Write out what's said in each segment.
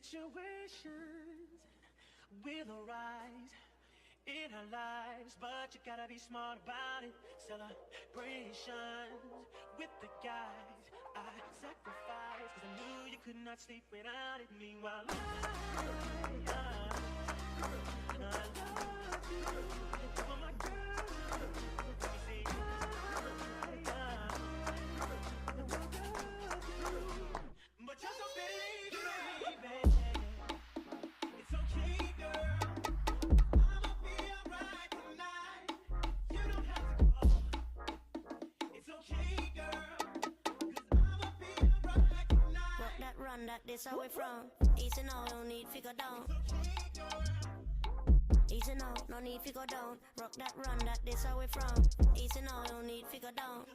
Situations will arise in our lives, but you gotta be smart about it. Celebrations with the guys I sacrificed, 'cause I knew you could not sleep without it. Meanwhile, I love you for my girl. You see, but you're so baby, baby. It's okay, girl. I'ma be alright tonight. You don't have to go. It's okay, girl. 'Cause I'ma be alright tonight. Rock that, run that, this how we from. Easy now, no need figure down. Easy now, no need figure down. Rock that, run that, this how we from. Easy now, no need figure down.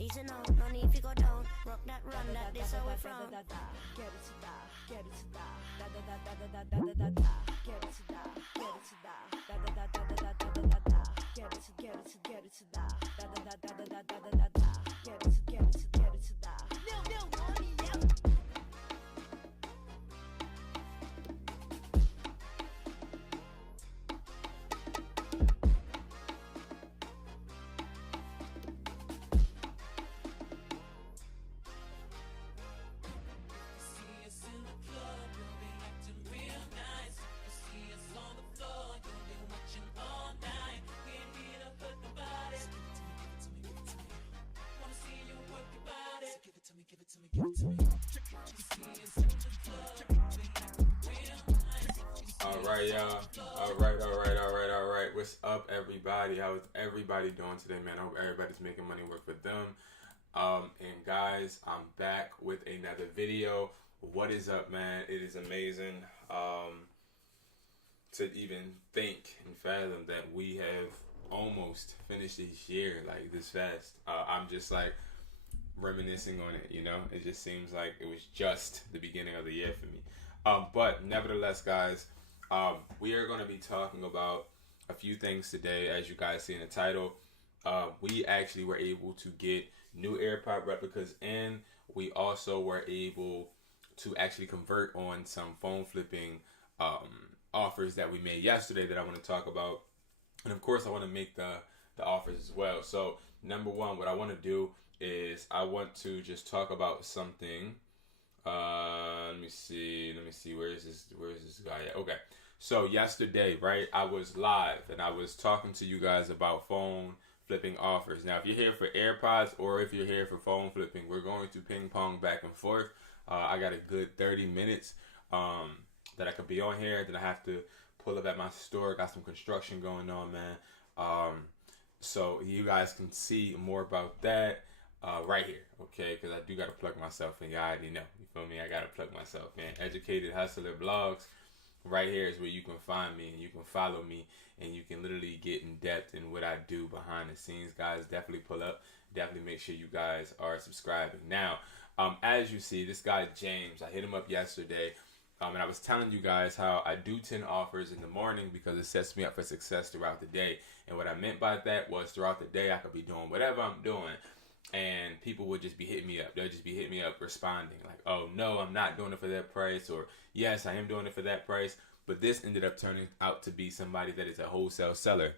Easy now, no need figure down. Rock that, run that, this how we from. Get it to die, get it to die, da da da da da da da da da. Get it to die, get it to die, da da da da da da da da da. Get it to die, da da da da da da da da da. Get it to die. No, money, yeah. Alright, y'all. Alright. What's up, everybody? How is everybody doing today, man? I hope everybody's making money work for them. And guys, I'm back with another video. What is up, man? It is amazing to even think and fathom that we have almost finished this year like this fast. I'm just like reminiscing on it, you know? It just seems like it was just the beginning of the year for me. But nevertheless, guys, we are going to be talking about a few things today. As you guys see in the title, we actually were able to get new AirPod replicas in. We also were able to actually convert on some phone flipping offers that we made yesterday that I want to talk about. And of course, I want to make the offers as well. So number one, what I want to do is I want to just talk about something. Let me see. Where is this guy at? Okay. So yesterday, right, I was live and I was talking to you guys about phone flipping offers. Now, if you're here for AirPods or if you're here for phone flipping, we're going to ping pong back and forth. I got a good 30 minutes that I could be on here. Then I have to pull up at my store. Got some construction going on, man. So you guys can see more about that right here, okay? Because I do got to plug myself in. You already know. You feel me? I got to plug myself in. Educatedhustler blogs. Right here is where you can find me and you can follow me and you can literally get in depth in what I do behind the scenes, guys. Definitely pull up. Definitely make sure you guys are subscribing. Now, as you see, this guy James, I hit him up yesterday. And I was telling you guys how I do 10 offers in the morning because it sets me up for success throughout the day. And what I meant by that was throughout the day, I could be doing whatever I'm doing. And people would just be hitting me up. They'll just be hitting me up responding like, oh, no, I'm not doing it for that price. Or, yes, I am doing it for that price. But this ended up turning out to be somebody that is a wholesale seller.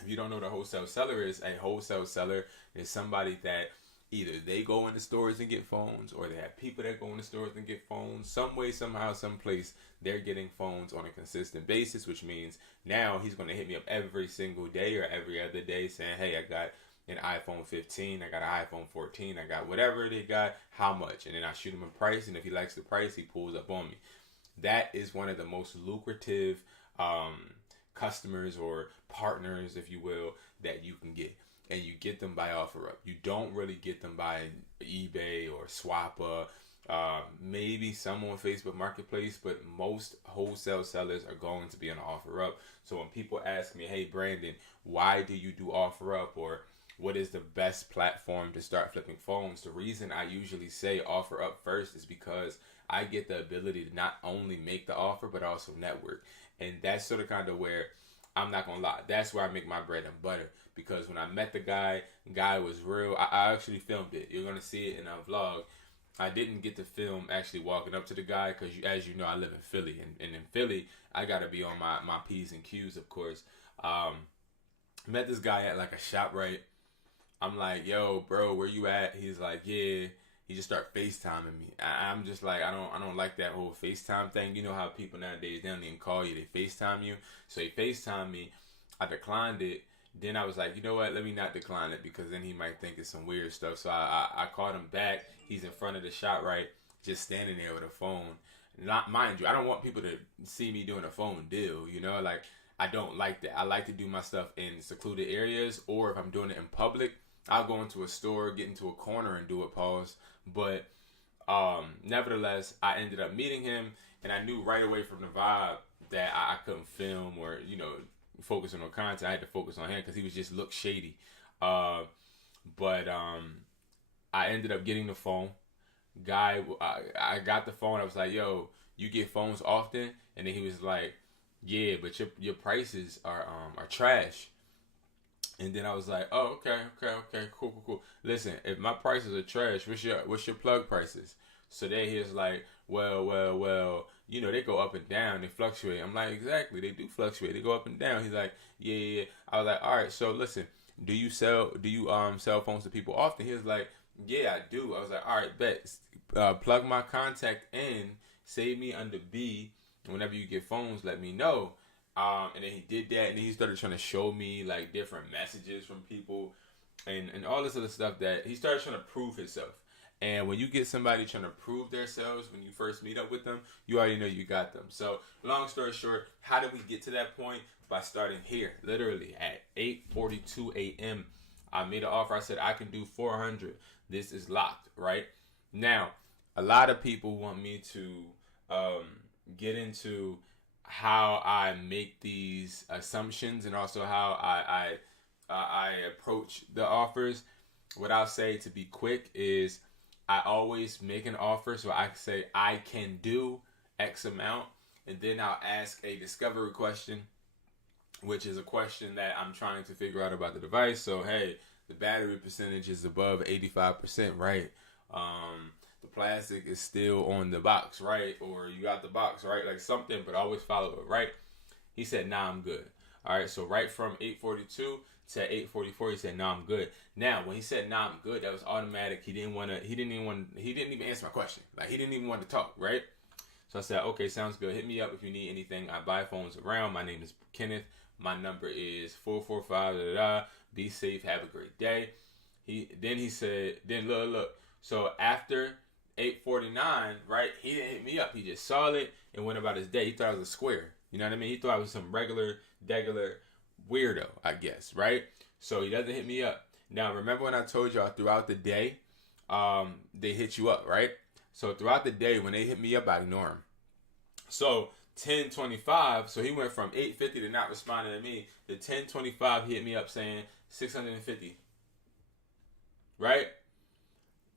If you don't know what a wholesale seller is, a wholesale seller is somebody that either they go into stores and get phones or they have people that go into stores and get phones. Some way, somehow, someplace, they're getting phones on a consistent basis, which means now he's going to hit me up every single day or every other day saying, hey, I got an iPhone 15, I got an iPhone 14, I got whatever they got, how much? And then I shoot him a price, and if he likes the price, he pulls up on me. That is one of the most lucrative customers or partners, if you will, that you can get. And you get them by OfferUp. You don't really get them by eBay or Swappa, maybe some on Facebook Marketplace, but most wholesale sellers are going to be on OfferUp. So when people ask me, hey, Brandon, why do you do OfferUp? Or what is the best platform to start flipping phones? The reason I usually say OfferUp first is because I get the ability to not only make the offer, but also network. And that's sort of kind of where, I'm not going to lie, that's where I make my bread and butter. Because when I met the guy was real. I actually filmed it. You're going to see it in a vlog. I didn't get to film actually walking up to the guy because, as you know, I live in Philly. And in Philly, I got to be on my P's and Q's, of course. Met this guy at like a ShopRite. I'm like, yo, bro, where you at? He's like, yeah. He just start FaceTiming me. I'm just like, I don't like that whole FaceTime thing. You know how people nowadays, they don't even call you, they FaceTime you. So he FaceTimed me. I declined it. Then I was like, you know what? Let me not decline it because then he might think it's some weird stuff. So I called him back. He's in front of the ShopRite, just standing there with a phone. Not, mind you, I don't want people to see me doing a phone deal. You know, like, I don't like that. I like to do my stuff in secluded areas, or if I'm doing it in public, I'll go into a store, get into a corner and do it, pause. But nevertheless, I ended up meeting him, and I knew right away from the vibe that I couldn't film or, focusing on content. I had to focus on him because he was just look shady. But I ended up getting the phone. I got the phone. I was like, yo, you get phones often? And then he was like, yeah, but your prices are trash. And then I was like, oh, okay, cool. Listen, if my prices are trash, what's your plug prices? So then he was like, well, they go up and down, they fluctuate. I'm like, exactly, they do fluctuate, they go up and down. He's like, yeah. I was like, all right, so listen, do you sell phones to people often? He was like, yeah, I do. I was like, all right, bet. Plug my contact in, save me under B. Whenever you get phones, let me know. And then he did that, and then he started trying to show me like different messages from people and all this other stuff that he started trying to prove himself. And when you get somebody trying to prove themselves when you first meet up with them, you already know you got them. So long story short, how did we get to that point? By starting here, literally at 8:42 a.m. I made an offer. I said, I can do 400. This is locked, right? Now, a lot of people want me to get into how I make these assumptions and also how I approach the offers. What I'll say to be quick is I always make an offer. So I say I can do X amount, and then I'll ask a discovery question, which is a question that I'm trying to figure out about the device. So, hey, the battery percentage is above 85%, right? The plastic is still on the box, right? Or you got the box, right? Like something, but always follow it, right? He said, nah, I'm good. All right, so right from 8:42 to 8:44, he said, nah, I'm good. Now, when he said, nah, I'm good, that was automatic. He didn't even answer my question. Like, he didn't even want to talk, right? So I said, okay, sounds good. Hit me up if you need anything. I buy phones around. My name is Kenneth. My number is 445. Be safe. Have a great day. He said, look. So after 8:49, right, he didn't hit me up. He just saw it and went about his day. He thought it was a square. You know what I mean? He thought I was some regular weirdo, I guess, right? So he doesn't hit me up. Now, remember when I told y'all throughout the day, they hit you up, right? So throughout the day, when they hit me up, I ignore them. So 10:25, so he went from 8:50 to not responding to me to 10:25, he hit me up saying 650, right?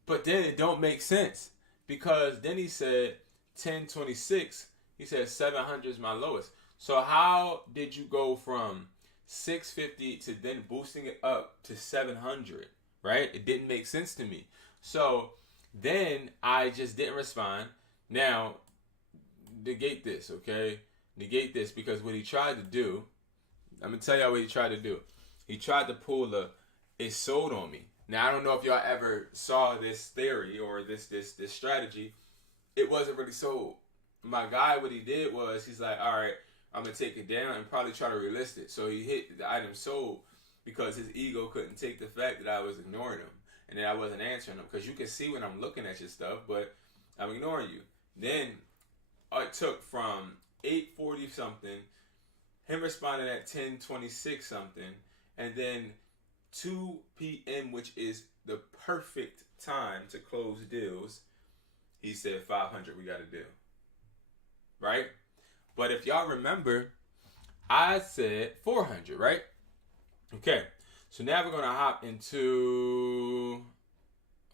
But then it don't make sense because then he said 10:26, he said 700 is my lowest. So how did you go from 650 to then boosting it up to 700, right? It didn't make sense to me. So then I just didn't respond. Now, negate this, okay? Negate this because what he tried to do, I'm going to tell y'all what he tried to do. He tried to pull it sold on me. Now, I don't know if y'all ever saw this theory or this strategy. It wasn't really sold. My guy, what he did was, he's like, all right, I'm going to take it down and probably try to relist it. So he hit the item sold because his ego couldn't take the fact that I was ignoring him and that I wasn't answering him. Because you can see when I'm looking at your stuff, but I'm ignoring you. Then it took from 8:40 something, him responding at 10:26 something, and then 2 p.m., which is the perfect time to close deals, he said 500, we got a deal. Right? But if y'all remember, I said 400, right? Okay. So now we're going to hop into...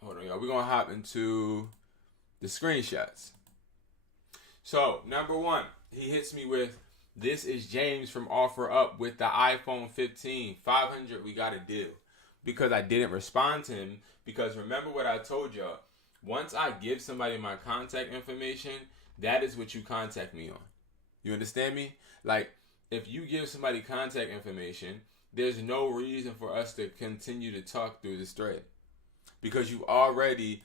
Hold on, y'all. We're going to hop into the screenshots. So, number one, he hits me with, this is James from Offer Up with the iPhone 15. 500, we got a deal. Because I didn't respond to him. Because remember what I told y'all. Once I give somebody my contact information, that is what you contact me on. You understand me? Like, if you give somebody contact information, there's no reason for us to continue to talk through this thread. Because you already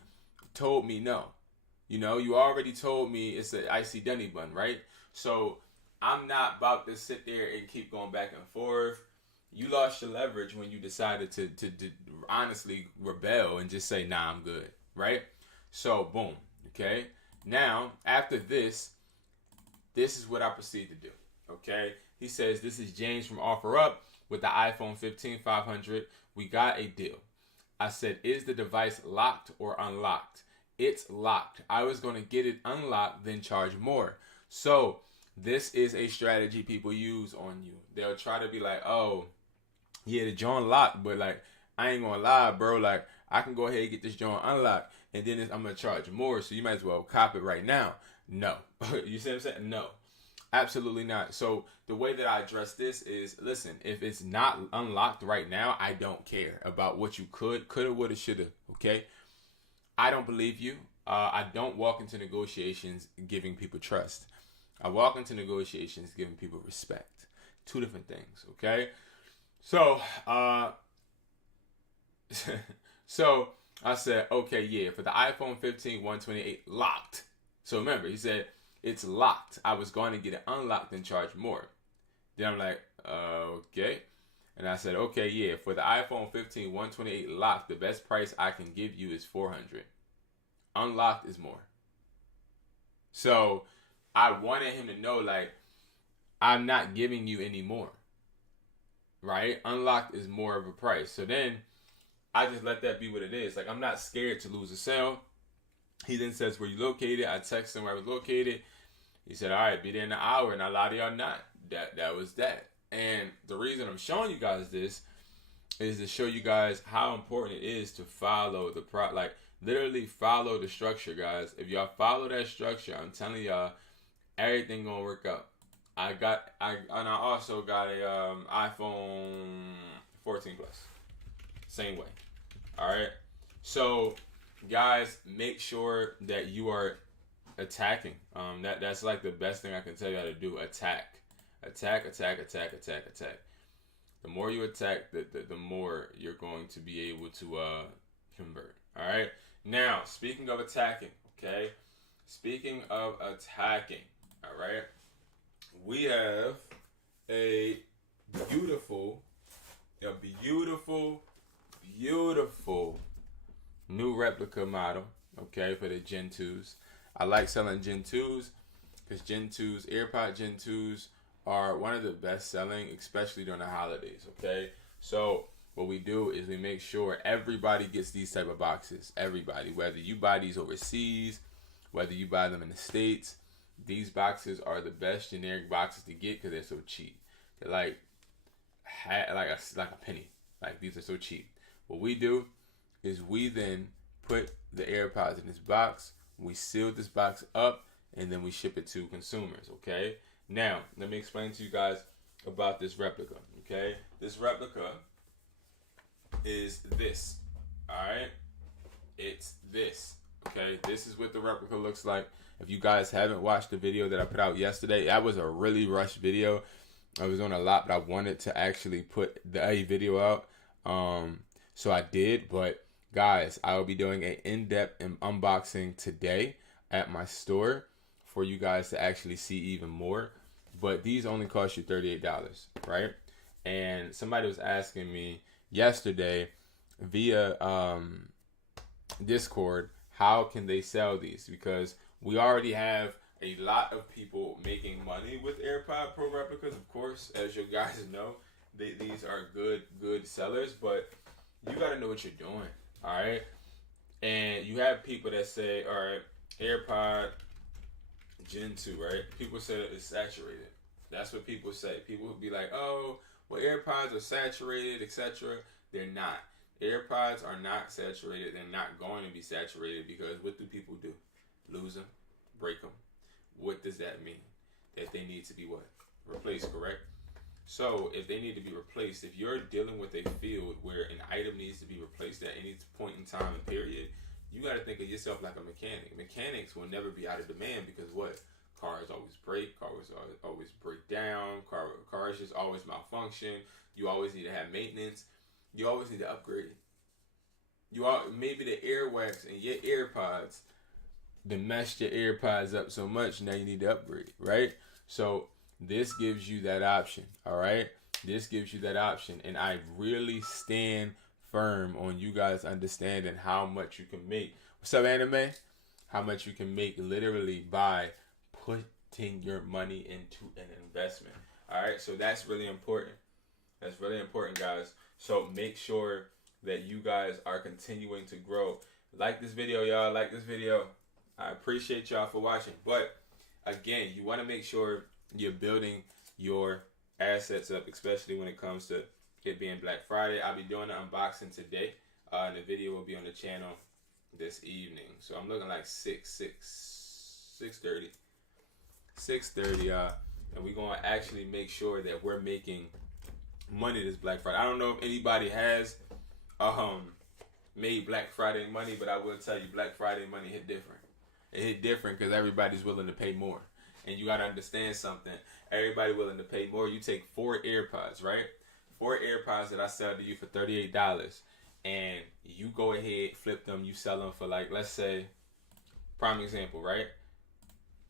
told me no. You know, you already told me it's an icy dunny bun, right? So I'm not about to sit there and keep going back and forth. You lost your leverage when you decided to honestly rebel and just say, nah, I'm good, right? So, boom, okay? Now, after this is what I proceed to do, okay? He says, this is James from OfferUp with the iPhone 15 500. We got a deal. I said, is the device locked or unlocked? It's locked. I was going to get it unlocked, then charge more. So, this is a strategy people use on you. They'll try to be like, oh, yeah, the joint locked, but like, I ain't gonna lie, bro. Like, I can go ahead and get this joint unlocked, and then I'm gonna charge more, so you might as well cop it right now. No. You see what I'm saying? No. Absolutely not. So the way that I address this is, listen, if it's not unlocked right now, I don't care about what you coulda, woulda, shoulda, okay? I don't believe you. I don't walk into negotiations giving people trust. I walk into negotiations giving people respect. Two different things, okay? So, so I said, okay, yeah, for the iPhone 15 128 locked. So remember, he said, it's locked. I was going to get it unlocked and charge more. Then I'm like, okay. And I said, okay, yeah, for the iPhone 15 128 locked, the best price I can give you is $400. Unlocked is more. So I wanted him to know, like, I'm not giving you any more. Right? Unlocked is more of a price. So then I just let that be what it is. Like, I'm not scared to lose a sale. He then says, where you located? I texted him where I was located. He said, all right, be there in an hour. And I lied to y'all not. That was that. And the reason I'm showing you guys this is to show you guys how important it is to follow the like, literally follow the structure, guys. If y'all follow that structure, I'm telling y'all, everything gonna work out. I also got a iPhone 14 Plus. Same way. All right. So, guys, make sure that you are attacking. That's like the best thing I can tell you how to do. Attack. Attack. The more you attack, the more you're going to be able to convert. All right. Now, speaking of attacking, okay. Speaking of attacking, all right. We have a beautiful new replica model, okay, for the Gen 2s. I like selling Gen 2s because Gen 2s, AirPod Gen 2s are one of the best selling, especially during the holidays, okay? So what we do is we make sure everybody gets these type of boxes. Everybody, whether you buy these overseas, whether you buy them in the States, these boxes are the best generic boxes to get because they're so cheap. They're like a penny. Like, these are so cheap. What we do is we then put the AirPods in this box. We seal this box up, and then we ship it to consumers, okay? Now, let me explain to you guys about this replica, okay? This replica is this, all right? It's this, okay? This is what the replica looks like. If you guys haven't watched the video that I put out yesterday, that was a really rushed video. I was on a lot, but I wanted to actually put the video out. So I did, but guys, I will be doing an in-depth unboxing today at my store for you guys to actually see even more. But these only cost you $38, right? And somebody was asking me yesterday via Discord, how can they sell these? Because we already have a lot of people making money with AirPod Pro replicas, of course. As you guys know, these are good sellers, but you got to know what you're doing, all right? And you have people that say, all right, AirPod Gen 2, right? People say it's saturated. That's what people say. People will be like, oh, well, AirPods are saturated, etc. They're not. AirPods are not saturated. They're not going to be saturated because what do people do? Lose them, break them. What does that mean? That they need to be what? Replaced, correct? So if they need to be replaced, if you're dealing with a field where an item needs to be replaced at any point in time and period, you got to think of yourself like a mechanic. Mechanics will never be out of demand because what? Cars always break. Cars always break down. Cars just always malfunction. You always need to have maintenance. You always need to upgrade. Maybe the earwax in your AirPods, they messed your AirPods up so much. Now you need to upgrade, right? So this gives you that option. All right, this gives you that option, and I really stand firm on you guys understanding how much you can make. What's up, anime? How much you can make literally by putting your money into an investment. All right, so that's really important. That's really important, guys. So make sure that you guys are continuing to grow. Like this video, y'all. Like this video. I appreciate y'all for watching. But again, you want to make sure you're building your assets up, especially when it comes to it being Black Friday. I'll be doing an unboxing today, and the video will be on the channel this evening. So I'm looking like 6:30, and we're gonna actually make sure that we're making money this Black Friday. I don't know if anybody has made Black Friday money, but I will tell you, Black Friday money hit different. It hit different because everybody's willing to pay more, and you gotta understand something. Everybody willing to pay more. You take 4 AirPods, right? 4 AirPods that I sell to you for $38, and you go ahead, flip them, you sell them for, like, let's say, prime example, right?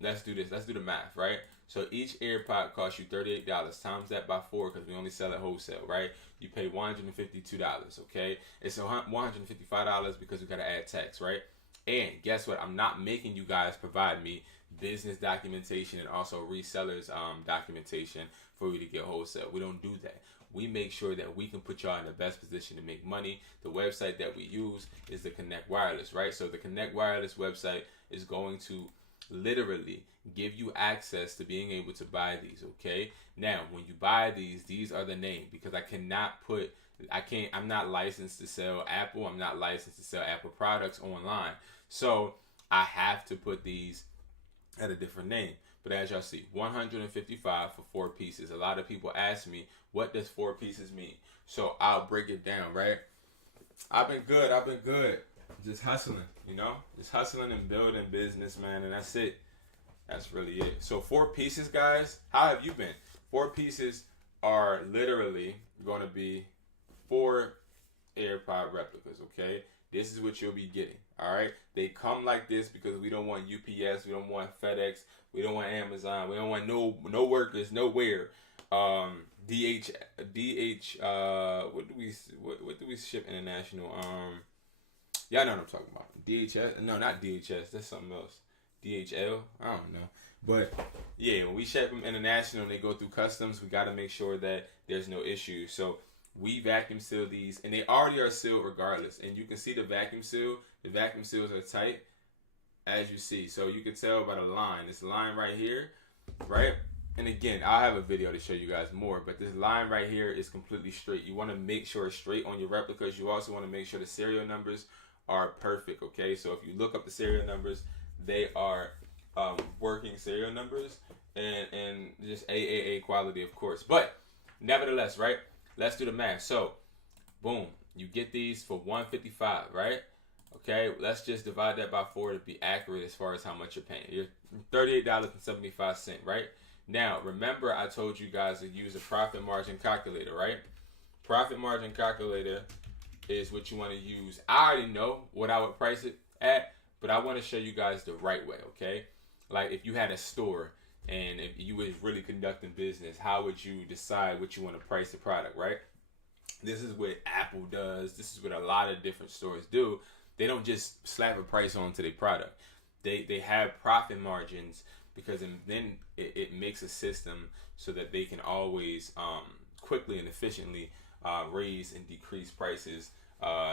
Let's do this. Let's do the math, right? So each AirPod costs you $38. Times that by 4 because we only sell at wholesale, right? You pay $152, okay? It's $155 because we got to add tax, right? And guess what? I'm not making you guys provide me business documentation and also resellers documentation for you to get wholesale. We don't do that. We make sure that we can put y'all in the best position to make money. The website that we use is the Connect Wireless, right? So the Connect Wireless website is going to literally give you access to being able to buy these, okay? Now, when you buy these are the name, because I'm not licensed to sell Apple. I'm not licensed to sell Apple products online. So I have to put these at a different name. But as y'all see, $155 for 4 pieces. A lot of people ask me, what does 4 pieces mean? So I'll break it down, right? I've been good. Just hustling, you know? Just hustling and building business, man. And that's it. That's really it. So 4 pieces, guys. How have you been? 4 pieces are literally going to be 4 AirPod replicas, okay? This is what you'll be getting, all right? They come like this because we don't want UPS, we don't want FedEx, we don't want Amazon, we don't want no workers nowhere. What do we ship international? Y'all know what I'm talking about. DHS? No, not DHS. That's something else. DHL? I don't know. But yeah, when we ship them international and they go through customs, we got to make sure that there's no issues. So we vacuum seal these, and they already are sealed regardless. And you can see the vacuum seal. The vacuum seals are tight, as you see. So you can tell by the line. This line right here, right? And again, I'll have a video to show you guys more, but this line right here is completely straight. You want to make sure it's straight on your replicas. You also want to make sure the serial numbers are perfect, okay? So if you look up the serial numbers, they are working serial numbers and just AAA quality, of course. But nevertheless, right? Let's do the math. So, boom, you get these for $155, right? Okay, let's just divide that by 4 to be accurate as far as how much you're paying. You're $38.75, right? Now, remember I told you guys to use a profit margin calculator, right? Profit margin calculator is what you want to use. I already know what I would price it at, but I want to show you guys the right way, okay? Like if you had a store and if you was really conducting business, how would you decide what you want to price the product, right? This is what Apple does. This is what a lot of different stores do. They don't just slap a price onto their product. They have profit margins because then it makes a system so that they can always quickly and efficiently raise and decrease prices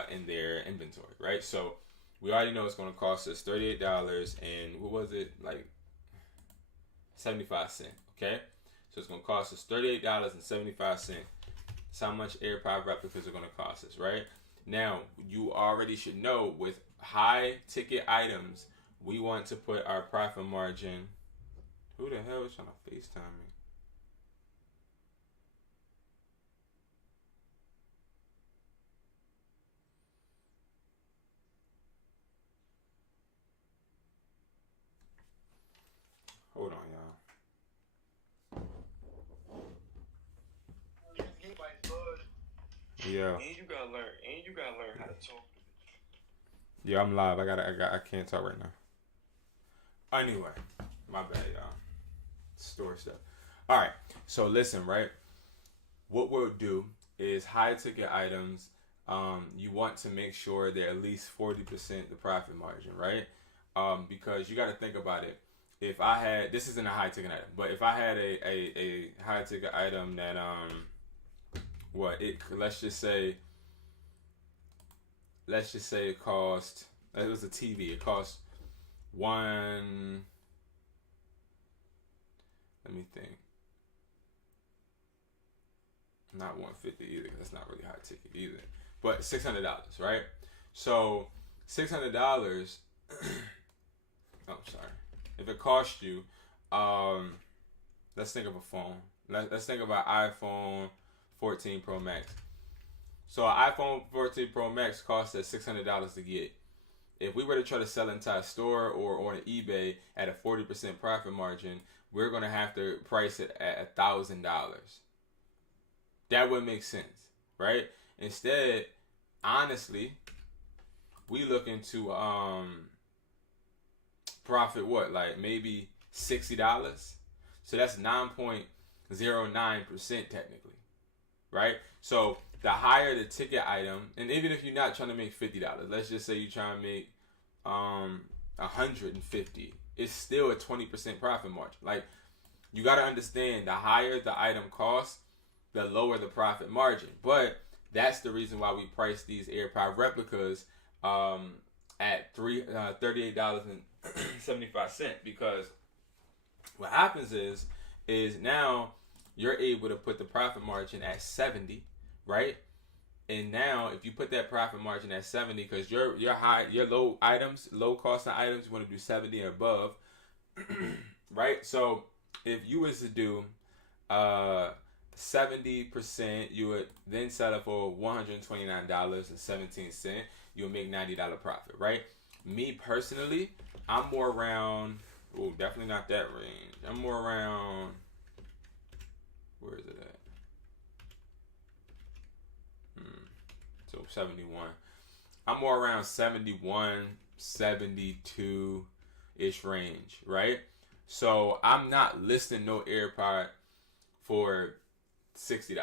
in their inventory, right? So we already know it's going to cost us $38 and what was it, like 75 cents, okay? So it's going to cost us $38.75. That's how much AirPod replicas are going to cost us, right? Now, you already should know with high ticket items, we want to put our profit margin. Who the hell is trying to FaceTime me? Yeah. And you gotta learn. And you gotta learn how to talk. Yeah, I'm live. I can't talk right now. Anyway, my bad, y'all. Store stuff. All right. So listen, right? What we'll do is high ticket items. You want to make sure they're at least 40% the profit margin, right? Because you got to think about it. If I had, this isn't a high ticket item, but if I had a high ticket item that let's just say it cost, it was a TV, it cost let me think, not 150 either, that's not really high ticket either, but $600, right? So $600 oh, sorry. If it cost you, let's think of a phone. Let's think of an iPhone 14 Pro Max. So an iPhone 14 Pro Max costs us $600 to get. If we were to try to sell it inside a store or on eBay at a 40% profit margin, we're going to have to price it at $1,000. That would make sense, right? Instead, honestly, we looking to profit what, like maybe $60. So that's 9.09% technically, right? So the higher the ticket item, and even if you're not trying to make $50, let's just say you're trying to make $150, it's still a 20% profit margin. Like, you got to understand, the higher the item costs, the lower the profit margin. But that's the reason why we price these AirPod replicas at $38.75, because what happens is now you're able to put the profit margin at 70, right? And now if you put that profit margin at 70, because your low cost items, you want to do 70 and above, right? So if you was to do 70%, you would then sell it for $129.17. You'll make $90 profit, right? Me personally, I'm more around, definitely not that range. I'm more around, where is it at? So 71. I'm more around 71, 72-ish range, right? So I'm not listing no AirPod for $60.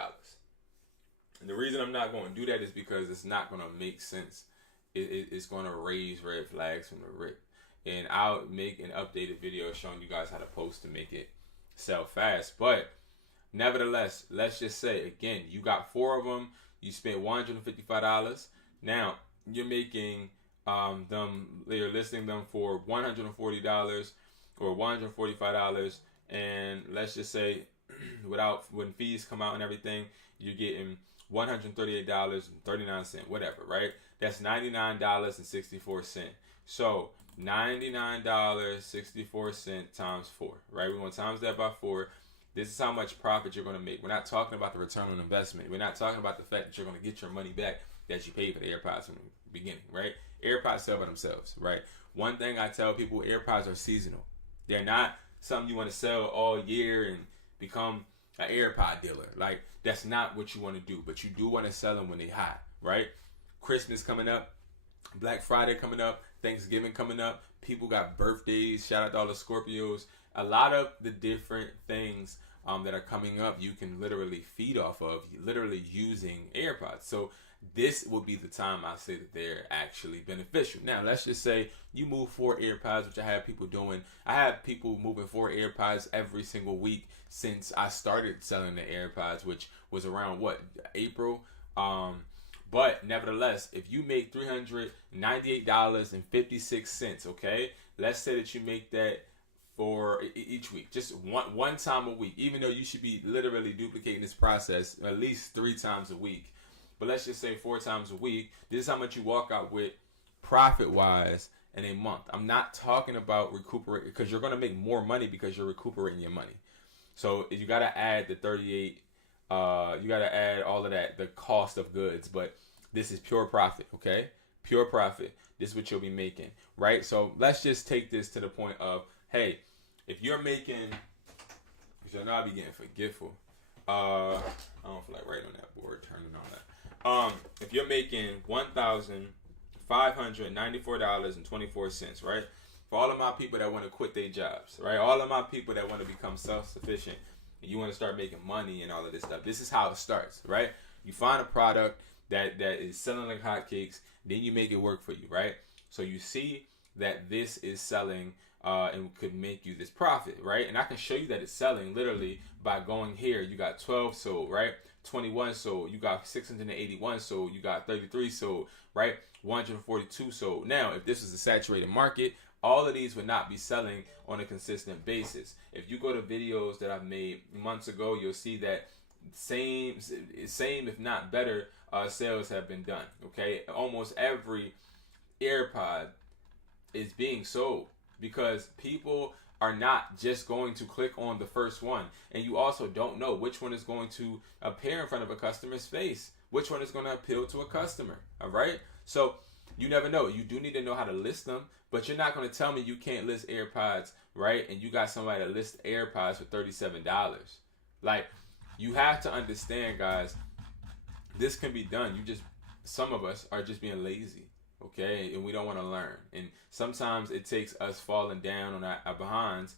And the reason I'm not going to do that is because it's not going to make sense. It's going to raise red flags from the rip. And I'll make an updated video showing you guys how to post to make it sell fast. But nevertheless, let's just say, again, you got 4 of them. You spent $155. Now, you're making you're listing them for $140 or $145. And let's just say, when fees come out and everything, you're getting $138.39, whatever, right? That's $99.64. So $99.64 times 4, right? We're going to times that by 4. This is how much profit you're going to make. We're not talking about the return on investment. We're not talking about the fact that you're going to get your money back that you paid for the AirPods from the beginning, right? AirPods sell by themselves, right? One thing I tell people, AirPods are seasonal. They're not something you want to sell all year and become an AirPod dealer. Like, that's not what you want to do. But you do want to sell them when they're hot, right? Christmas coming up, Black Friday coming up, Thanksgiving coming up. People got birthdays. Shout out to all the Scorpios. A lot of the different things that are coming up, you can literally feed off of, literally using AirPods. So this will be the time I say that they're actually beneficial. Now, let's just say you move 4 AirPods, which I have people doing. I have people moving 4 AirPods every single week since I started selling the AirPods, which was around, April? But nevertheless, if you make $398.56, okay? Let's say that you make that for each week, just one time a week, even though you should be literally duplicating this process at least 3 times a week. But let's just say 4 times a week. This is how much you walk out with profit-wise in a month. I'm not talking about recuperate, because you're going to make more money because you're recuperating your money. So you got to add the 38, you got to add all of that, the cost of goods. But this is pure profit, okay? Pure profit. This is what you'll be making, right? So let's just take this to the point of, hey, if you're making, because I know I'll be getting forgetful. I don't feel like writing on that board, turning on that. if you're making $1,594.24, right? For all of my people that want to quit their jobs, right? All of my people that want to become self-sufficient, and you want to start making money and all of this stuff. This is how it starts, right? You find a product that is selling like hotcakes, then you make it work for you, right? So you see that this is selling and could make you this profit, right? And I can show you that it's selling literally by going here. You got 12 sold, right? 21 sold. You got 681 sold. You got 33 sold, right? 142 sold. Now, if this is a saturated market, all of these would not be selling on a consistent basis. If you go to videos that I've made months ago, you'll see that same if not better sales have been done. Okay, almost every AirPod is being sold because people are not just going to click on the first one, and you also don't know which one is going to appear in front of a customer's face, which one is going to appeal to a customer. All right, so you never know. You do need to know how to list them, but you're not going to tell me you can't list AirPods, right? And you got somebody that lists AirPods for $37. Like, you have to understand, guys, this can be done. Some of us are just being lazy, okay? And we don't want to learn. And sometimes it takes us falling down on our behinds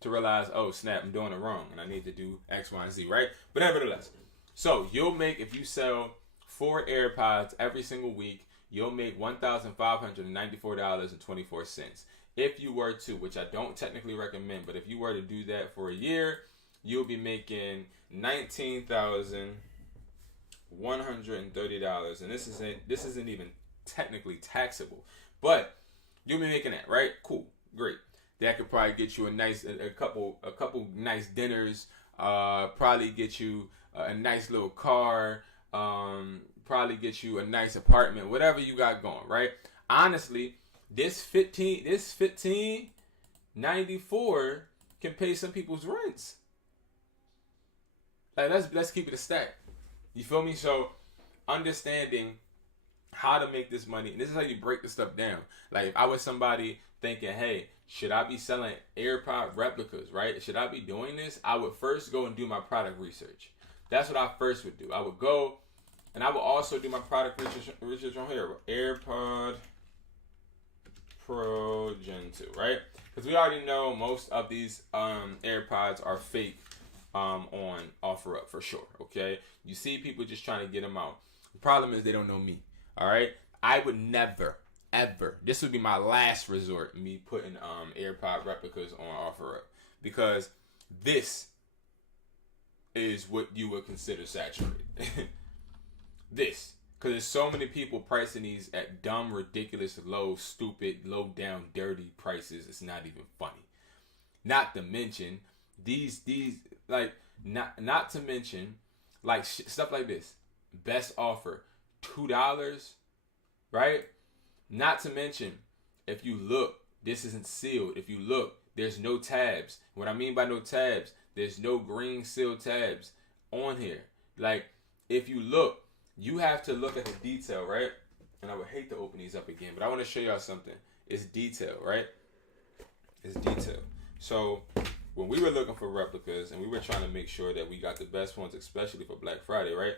to realize, oh, snap, I'm doing it wrong, and I need to do X, Y, and Z, right? But nevertheless, so you'll make, if you sell 4 AirPods every single week, you'll make $1,594.24. If you were to, which I don't technically recommend, but if you were to do that for a year, you'll be making $19,130, and this isn't even technically taxable, but you'll be making that, right? Cool, great. That could probably get you a couple nice dinners, probably get you a nice little car, probably get you a nice apartment, whatever you got going, right? Honestly, this $15.94 can pay some people's rents. Like, let's keep it a stack. You feel me? So understanding how to make this money, and this is how you break the stuff down. Like, if I was somebody thinking, hey, should I be selling AirPod replicas, right? Should I be doing this? I would first go and do my product research. That's what I first would do. I would go, and I would also do my product research on here. AirPod Pro Gen 2, right? Because we already know most of these AirPods are fake on OfferUp for sure, okay? You see people just trying to get them out. The problem is they don't know me, all right? I would never, ever, this would be my last resort, me putting AirPod replicas on OfferUp, because this is what you would consider saturated. This, because there's so many people pricing these at dumb, ridiculous, low, stupid, low down, dirty prices. It's not even funny. Not to mention these like not to mention like stuff like this. Best offer $2, right? Not to mention, if you look, this isn't sealed. If you look, there's no tabs. What I mean by no tabs, there's no green sealed tabs on here. Like, if you look, you have to look at the detail, right? And I would hate to open these up again, but I want to show y'all something. It's detail, right? It's detail. So when we were looking for replicas and we were trying to make sure that we got the best ones, especially for Black Friday, right?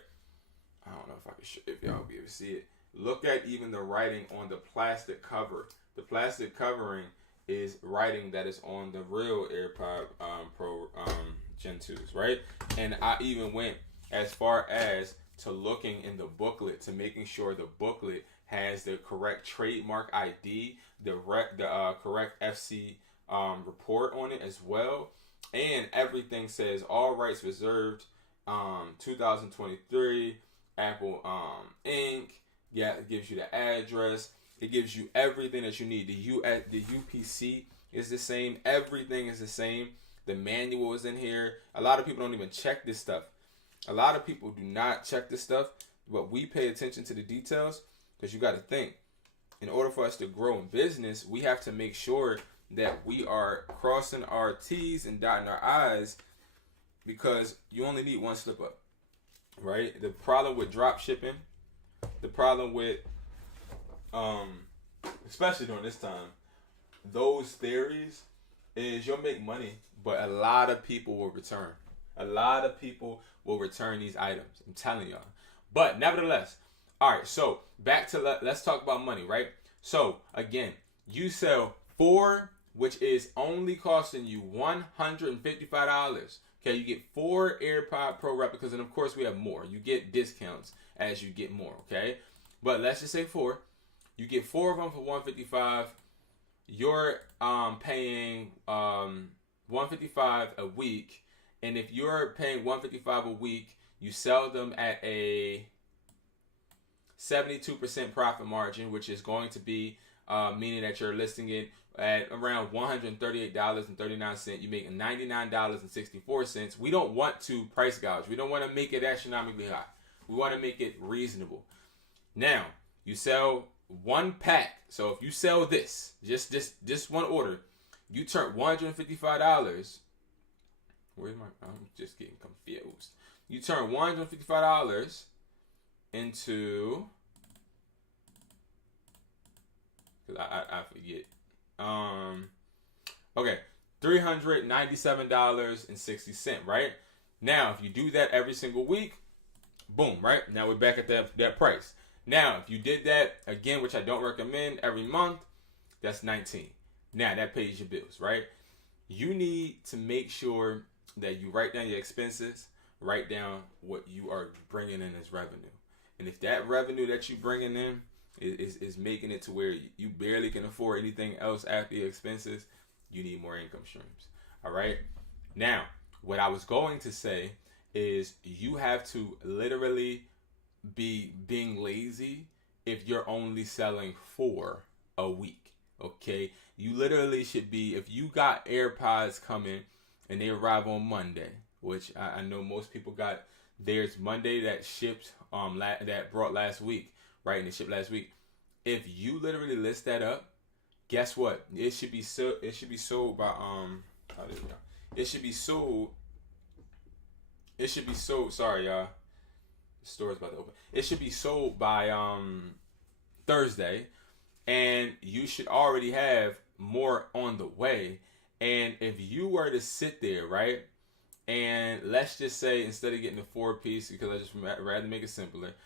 I don't know if I can if y'all will be able to see it. Look at even the writing on the plastic cover. The plastic covering is writing that is on the real AirPod Pro Gen 2s, right? And I even went as far as to looking in the booklet, to making sure the booklet has the correct trademark ID, the correct FC report on it as well, and everything says all rights reserved, 2023, Apple Inc. Yeah, it gives you the address. It gives you everything that you need. The UPC is the same. Everything is the same. The manual is in here. A lot of people don't even check this stuff. A lot of people do not check this stuff, but we pay attention to the details because you got to think. In order for us to grow in business, we have to make sure that we are crossing our T's and dotting our I's, because you only need one slip up, right? The problem with drop shipping, the problem with, especially during this time, those theories is you'll make money, but a lot of people will return. A lot of people will return these items. I'm telling y'all. But nevertheless, all right, so back to let's talk about money, right? So again, you sell 4, which is only costing you $155. Okay, you get 4 AirPod Pro replicas, and of course we have more. You get discounts as you get more, okay? But let's just say 4. You get 4 of them for $155. You're paying $155 a week, and if you're paying $155 a week, you sell them at a 72% profit margin, which is going to be meaning that you're listing it at around $138.39. You make $99.64. We don't want to price gouge. We don't want to make it astronomically high. We want to make it reasonable. Now, you sell 1 pack. So if you sell this, just one order, you turn $155. Where's my? I'm just getting confused. You turn $155 into, because I forget. Okay, $397.60, right? Now, if you do that every single week, boom, right? Now we're back at that price. Now, if you did that again, which I don't recommend, every month, that's $19. Now that pays your bills, right? You need to make sure that you write down your expenses, write down what you are bringing in as revenue. And if that revenue that you're bringing in is making it to where you barely can afford anything else after your expenses, you need more income streams. All right. Now, what I was going to say is you have to literally be being lazy if you're only selling 4 a week. Okay. You literally should be, if you got AirPods coming and they arrive on Monday, which I know most people got theirs Monday that shipped that brought last week, right? And it shipped last week. If you literally list that up, guess what? It should be sold by it should be sold. Sorry, y'all. The store's about to open. It should be sold by Thursday, and you should already have more on the way. And if you were to sit there, right, and let's just say instead of getting the 4-piece, because I just rather make it simpler,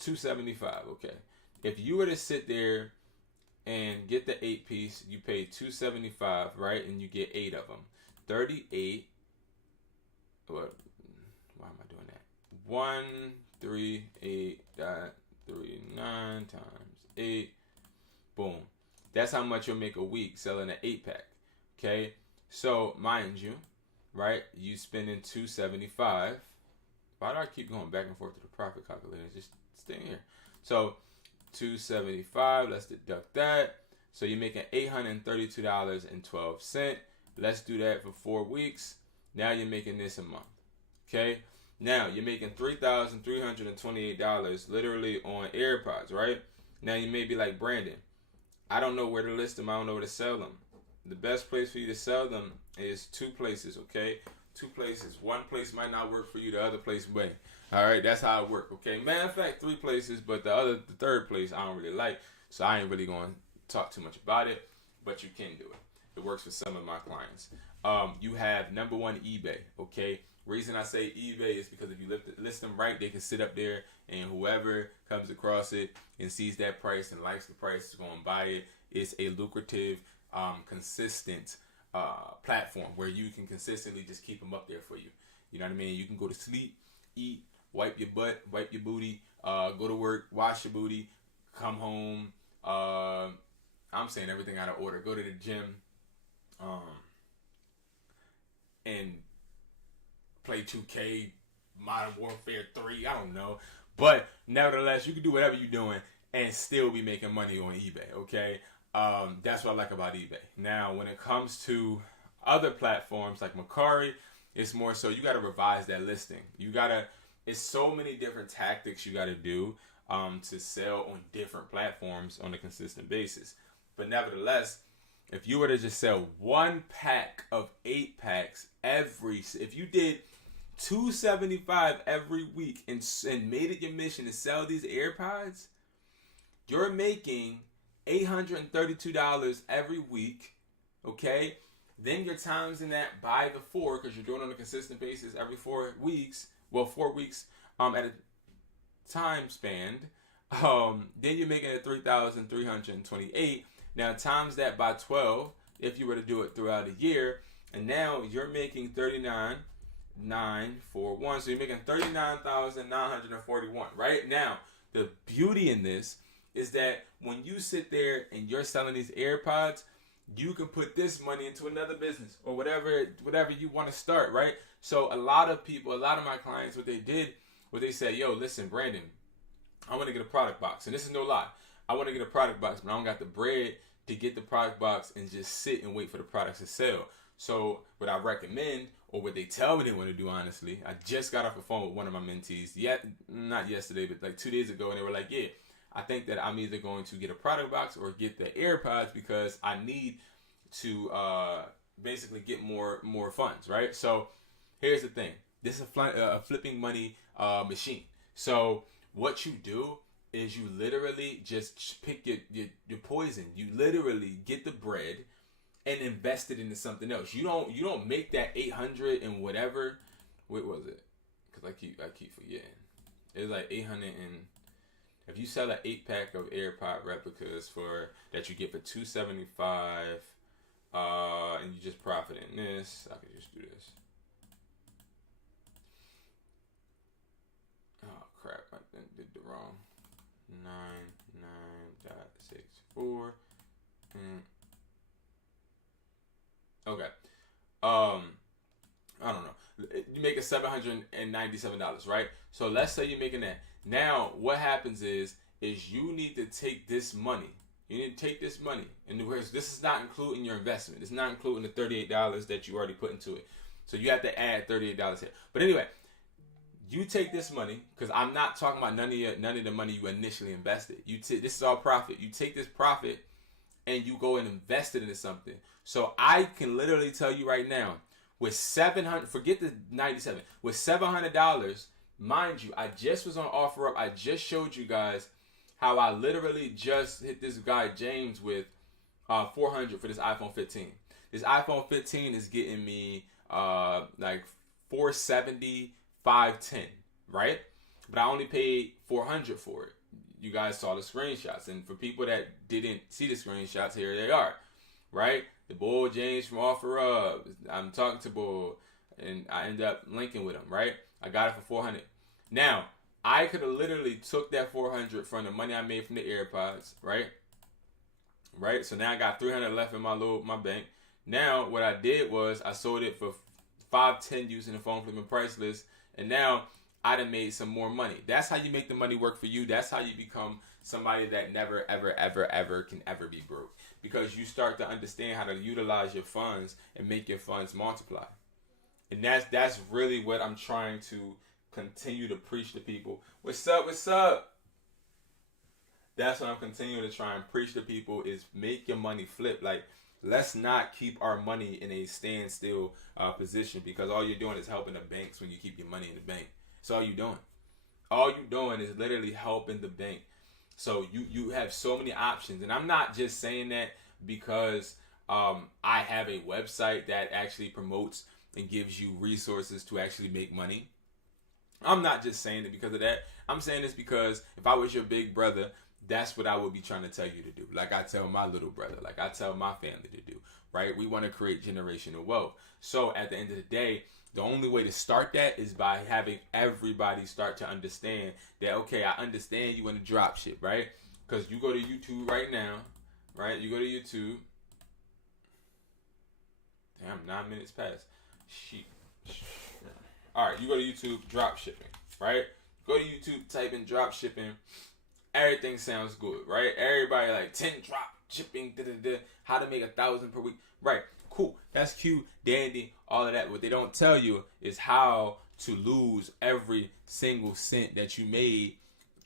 $275. Okay, if you were to sit there and get the 8-piece, you pay $275, right, and you get 8 of them. 38. What? Why am I doing that? 138.39 times 8. Boom. That's how much you'll make a week selling an 8-pack. Okay, so mind you, right? You spending $275. Why do I keep going back and forth to the profit calculator? Just stay here. So $275. Let's deduct that. So you're making $832.12. Let's do that for 4 weeks. Now you're making this a month. Okay. Now you're making $3,328 literally on AirPods, right? Now you may be like, Brandon, I don't know where to list them. I don't know where to sell them. The best place for you to sell them is 2 places, okay? 2 places. One place might not work for you. The other place may. All right, that's how it works, okay? Matter of fact, 3 places, but the third place I don't really like, so I ain't really going to talk too much about it, but you can do it. It works for some of my clients. You have number 1, eBay, okay? Reason I say eBay is because if you list them right, they can sit up there, and whoever comes across it and sees that price and likes the price is going to buy it. It's a lucrative, consistent platform where you can consistently just keep them up there for you. You know what I mean? You can go to sleep, eat, wipe your butt, wipe your booty, go to work, wash your booty, come home. I'm saying everything out of order. Go to the gym, and play 2K, Modern Warfare 3. I don't know, but nevertheless, you can do whatever you're doing and still be making money on eBay. Okay. That's what I like about eBay. Now, when it comes to other platforms like MERCARI, it's more so you got to revise that listing. It's so many different tactics you got to do to sell on different platforms on a consistent basis. But nevertheless, if you were to just sell 1 pack of 8 packs if you did $275 every week and made it your mission to sell these AirPods, you're making $832 every week, okay? Then you're timesing that by the 4, because you're doing it on a consistent basis every 4 weeks. Well, 4 weeks at a time span, then you're making it 3,328. Now times that by 12 if you were to do it throughout a year, and now you're making 39,941. So you're making 39,941. Right now, the beauty in this is that when you sit there and you're selling these AirPods, you can put this money into another business or whatever you want to start, right? So a lot of my clients, what they said, yo, listen, Brandon, I want to get a product box. And this is no lie. I want to get a product box, but I don't got the bread to get the product box and just sit and wait for the products to sell. So what I recommend, or what they tell me they want to do, honestly, I just got off the phone with one of my mentees, not yesterday, but like 2 days ago, and they were like, yeah, I think that I'm either going to get a product box or get the AirPods because I need to basically get more funds, right? So here's the thing. This is a flipping money machine. So what you do is you literally just pick your poison. You literally get the bread and invest it into something else. You don't make that 800 and whatever. What was it? Because I keep forgetting. It was like 800 and if you sell an 8-pack of AirPod replicas that you get for $275, and you just profit in this, I could just do this. Oh crap! I did the wrong 99.64. Okay. I don't know. You make it $797, right? So let's say you're making that. Now, what happens is you need to take this money. You need to take this money. And this is not including your investment. It's not including the $38 that you already put into it. So you have to add $38 here. But anyway, you take this money, because I'm not talking about none of the money you initially invested. This is all profit. You take this profit and you go and invest it into something. So I can literally tell you right now, with $700, forget the 97, with $700, mind you, I just was on OfferUp. I just showed you guys how I literally just hit this guy James with $400 for this iPhone 15. This iPhone 15 is getting me like $470, $510, right? But I only paid $400 for it. You guys saw the screenshots, and for people that didn't see the screenshots, here they are, right? The boy James from OfferUp. I'm talking to boy, and I end up linking with him, right? I got it for $400. Now, I could have literally took that $400 from the money I made from the AirPods, right? Right. So now I got $300 left in my bank. Now, what I did was I sold it for $510 using the phone flipping price list, and now I done made some more money. That's how you make the money work for you. That's how you become somebody that never, ever, ever, ever can ever be broke. Because you start to understand how to utilize your funds and make your funds multiply. And that's really what I'm trying to continue to preach to people. What's up? What's up? That's what I'm continuing to try and preach to people is make your money flip. Like, let's not keep our money in a standstill position, because all you're doing is helping the banks when you keep your money in the bank. That's all you're doing. All you're doing is literally helping the bank. So you have so many options. And I'm not just saying that because I have a website that actually promotes and gives you resources to actually make money. I'm not just saying it because of that. I'm saying this because if I was your big brother, that's what I would be trying to tell you to do. Like I tell my little brother, like I tell my family to do, right? We want to create generational wealth. So at the end of the day, the only way to start that is by having everybody start to understand that, okay, I understand you want to drop ship, right? Because you go to YouTube right now, right? You go to YouTube. Damn, 9 minutes past. Sheep. All right, you go to YouTube, drop shipping, right? Go to YouTube, type in drop shipping. Everything sounds good, right? Everybody like 10 drop shipping, how to make 1,000 per week, right? Cool, that's cute, dandy, all of that. What they don't tell you is how to lose every single cent that you made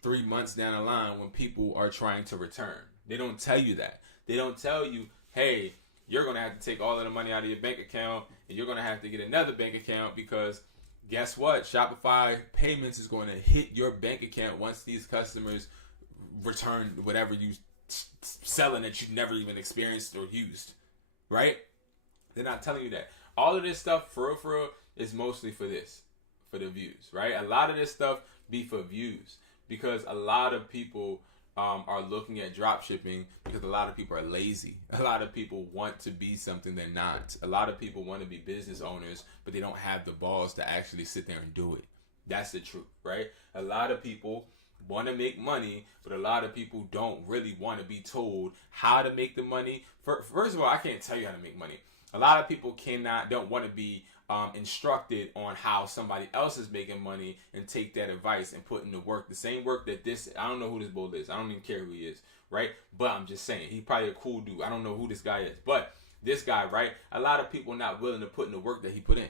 3 months down the line when people are trying to return. They don't tell you that. They don't tell you, hey, you're going to have to take all of the money out of your bank account and you're going to have to get another bank account because guess what? Shopify payments is going to hit your bank account once these customers return whatever you selling that you've never even experienced or used, right? They're not telling you that. All of this stuff, for real, is mostly for this, for the views, right? A lot of this stuff be for views. because a lot of people are looking at drop shipping because a lot of people are lazy. A lot of people want to be something they're not. A lot of people want to be business owners, but they don't have the balls to actually sit there and do it. That's the truth, right? A lot of people want to make money, but a lot of people don't really want to be told how to make the money. First of all, I can't tell you how to make money. A lot of people don't want to be instructed on how somebody else is making money and take that advice and put in the work, the same work that I don't know who this bull is. I don't even care who he is, right? But I'm just saying, he's probably a cool dude. I don't know who this guy is, but this guy, right? A lot of people not willing to put in the work that he put in.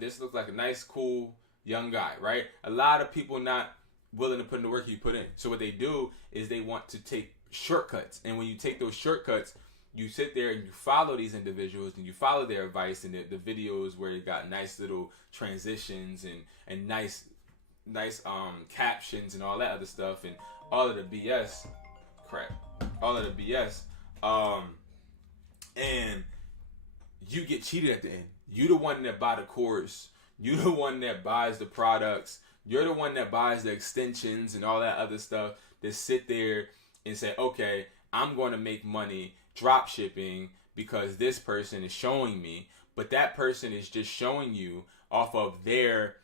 This looks like a nice, cool, young guy, right? A lot of people not willing to put in the work he put in. So what they do is they want to take shortcuts. And when you take those shortcuts, you sit there and you follow these individuals and you follow their advice and the videos where you got nice little transitions and nice captions and all that other stuff and all of the BS crap. All of the BS. And you get cheated at the end. You the one that buy the course. You the one that buys the products. You're the one that buys the extensions and all that other stuff that sit there and say, okay, I'm going to make money drop shipping because this person is showing me, but that person is just showing you off of their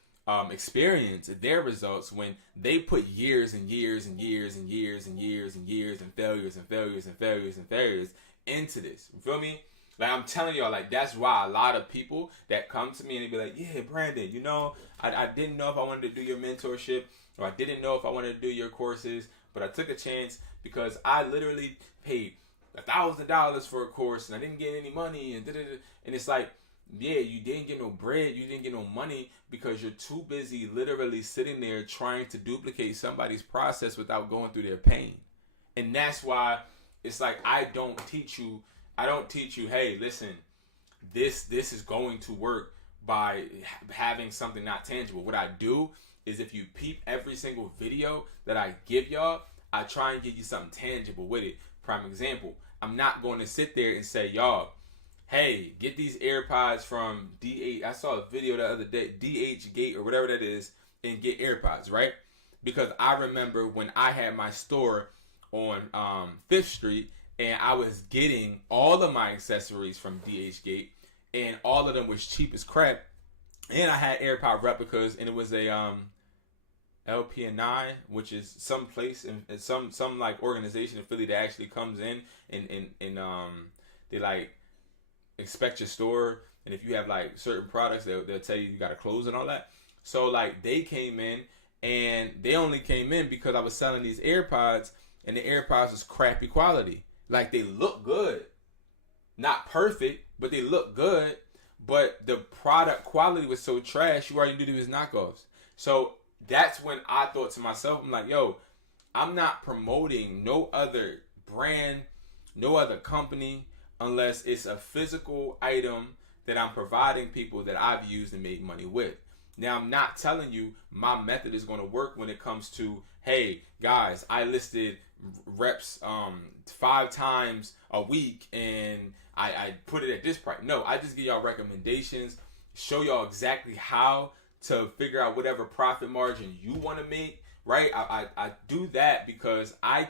experience, their results, when they put years and years and years and years and years and years and failures and failures and failures and failures into this. You feel me? Like, I'm telling y'all, like, that's why a lot of people that come to me and they be like, yeah, Brandon, you know, I didn't know if I wanted to do your mentorship, or I didn't know if I wanted to do your courses, but I took a chance because I literally paid $1,000 for a course and I didn't get any money and it's like, yeah, you didn't get no bread, you didn't get no money because you're too busy literally sitting there trying to duplicate somebody's process without going through their pain. And that's why it's like, I don't teach you, hey, listen, this is going to work by having something not tangible. What I do is, if you peep every single video that I give y'all, I try and give you something tangible with it. Prime example, I'm not going to sit there and say, y'all, hey, get these AirPods from DH. I saw a video the other day, DH Gate or whatever that is, and get AirPods, right? Because I remember when I had my store on 5th Street, and I was getting all of my accessories from DH Gate, and all of them was cheap as crap. And I had AirPod replicas, and it was a LPNI, which is some place and some like organization in Philly that actually comes in and they like inspect your store, and if you have like certain products, they'll tell you got to close and all that. So like they came in, and they only came in because I was selling these AirPods, and the AirPods was crappy quality. Like, they look good, not perfect, but they look good. But the product quality was so trash, you already knew they was knockoffs. So that's when I thought to myself, I'm like, yo, I'm not promoting no other brand, no other company, unless it's a physical item that I'm providing people that I've used and made money with. Now, I'm not telling you my method is going to work when it comes to, hey, guys, I listed reps 5 times a week and I put it at this price. No, I just give y'all recommendations, show y'all exactly how to figure out whatever profit margin you want to make, right? I do that because I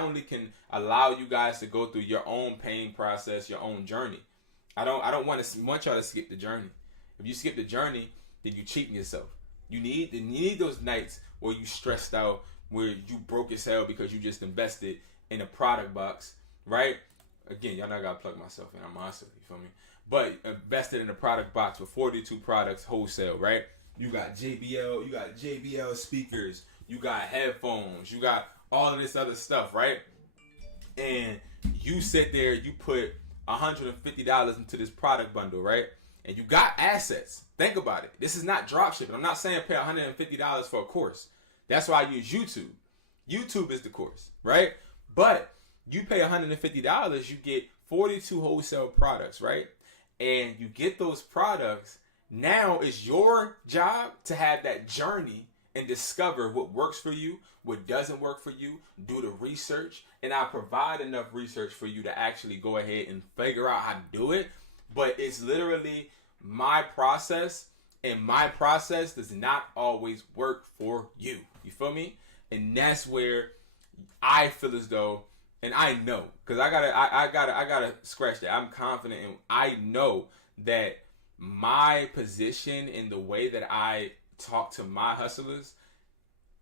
only can allow you guys to go through your own pain process, your own journey. I don't want y'all to skip the journey. If you skip the journey, then you're cheating yourself. You need those nights where you stressed out, where you broke as hell because you just invested in a product box, right? Again, y'all know I gotta plug myself in. I'm a hustler, you feel me? But invested in a product box with 42 products wholesale, right? You got JBL speakers, you got headphones, you got all of this other stuff, right? And you sit there, you put $150 into this product bundle, right? And you got assets. Think about it. This is not drop shipping. I'm not saying pay $150 for a course. That's why I use YouTube. YouTube is the course, right? But you pay $150, you get 42 wholesale products, right? And you get those products. Now it's your job to have that journey and discover what works for you, what doesn't work for you, do the research, and I provide enough research for you to actually go ahead and figure out how to do it. But it's literally my process, and my process does not always work for you. You feel me? And that's where I feel as though, and I know, because I gotta scratch that. I'm confident, and I know that my position in the way that I talk to my hustlers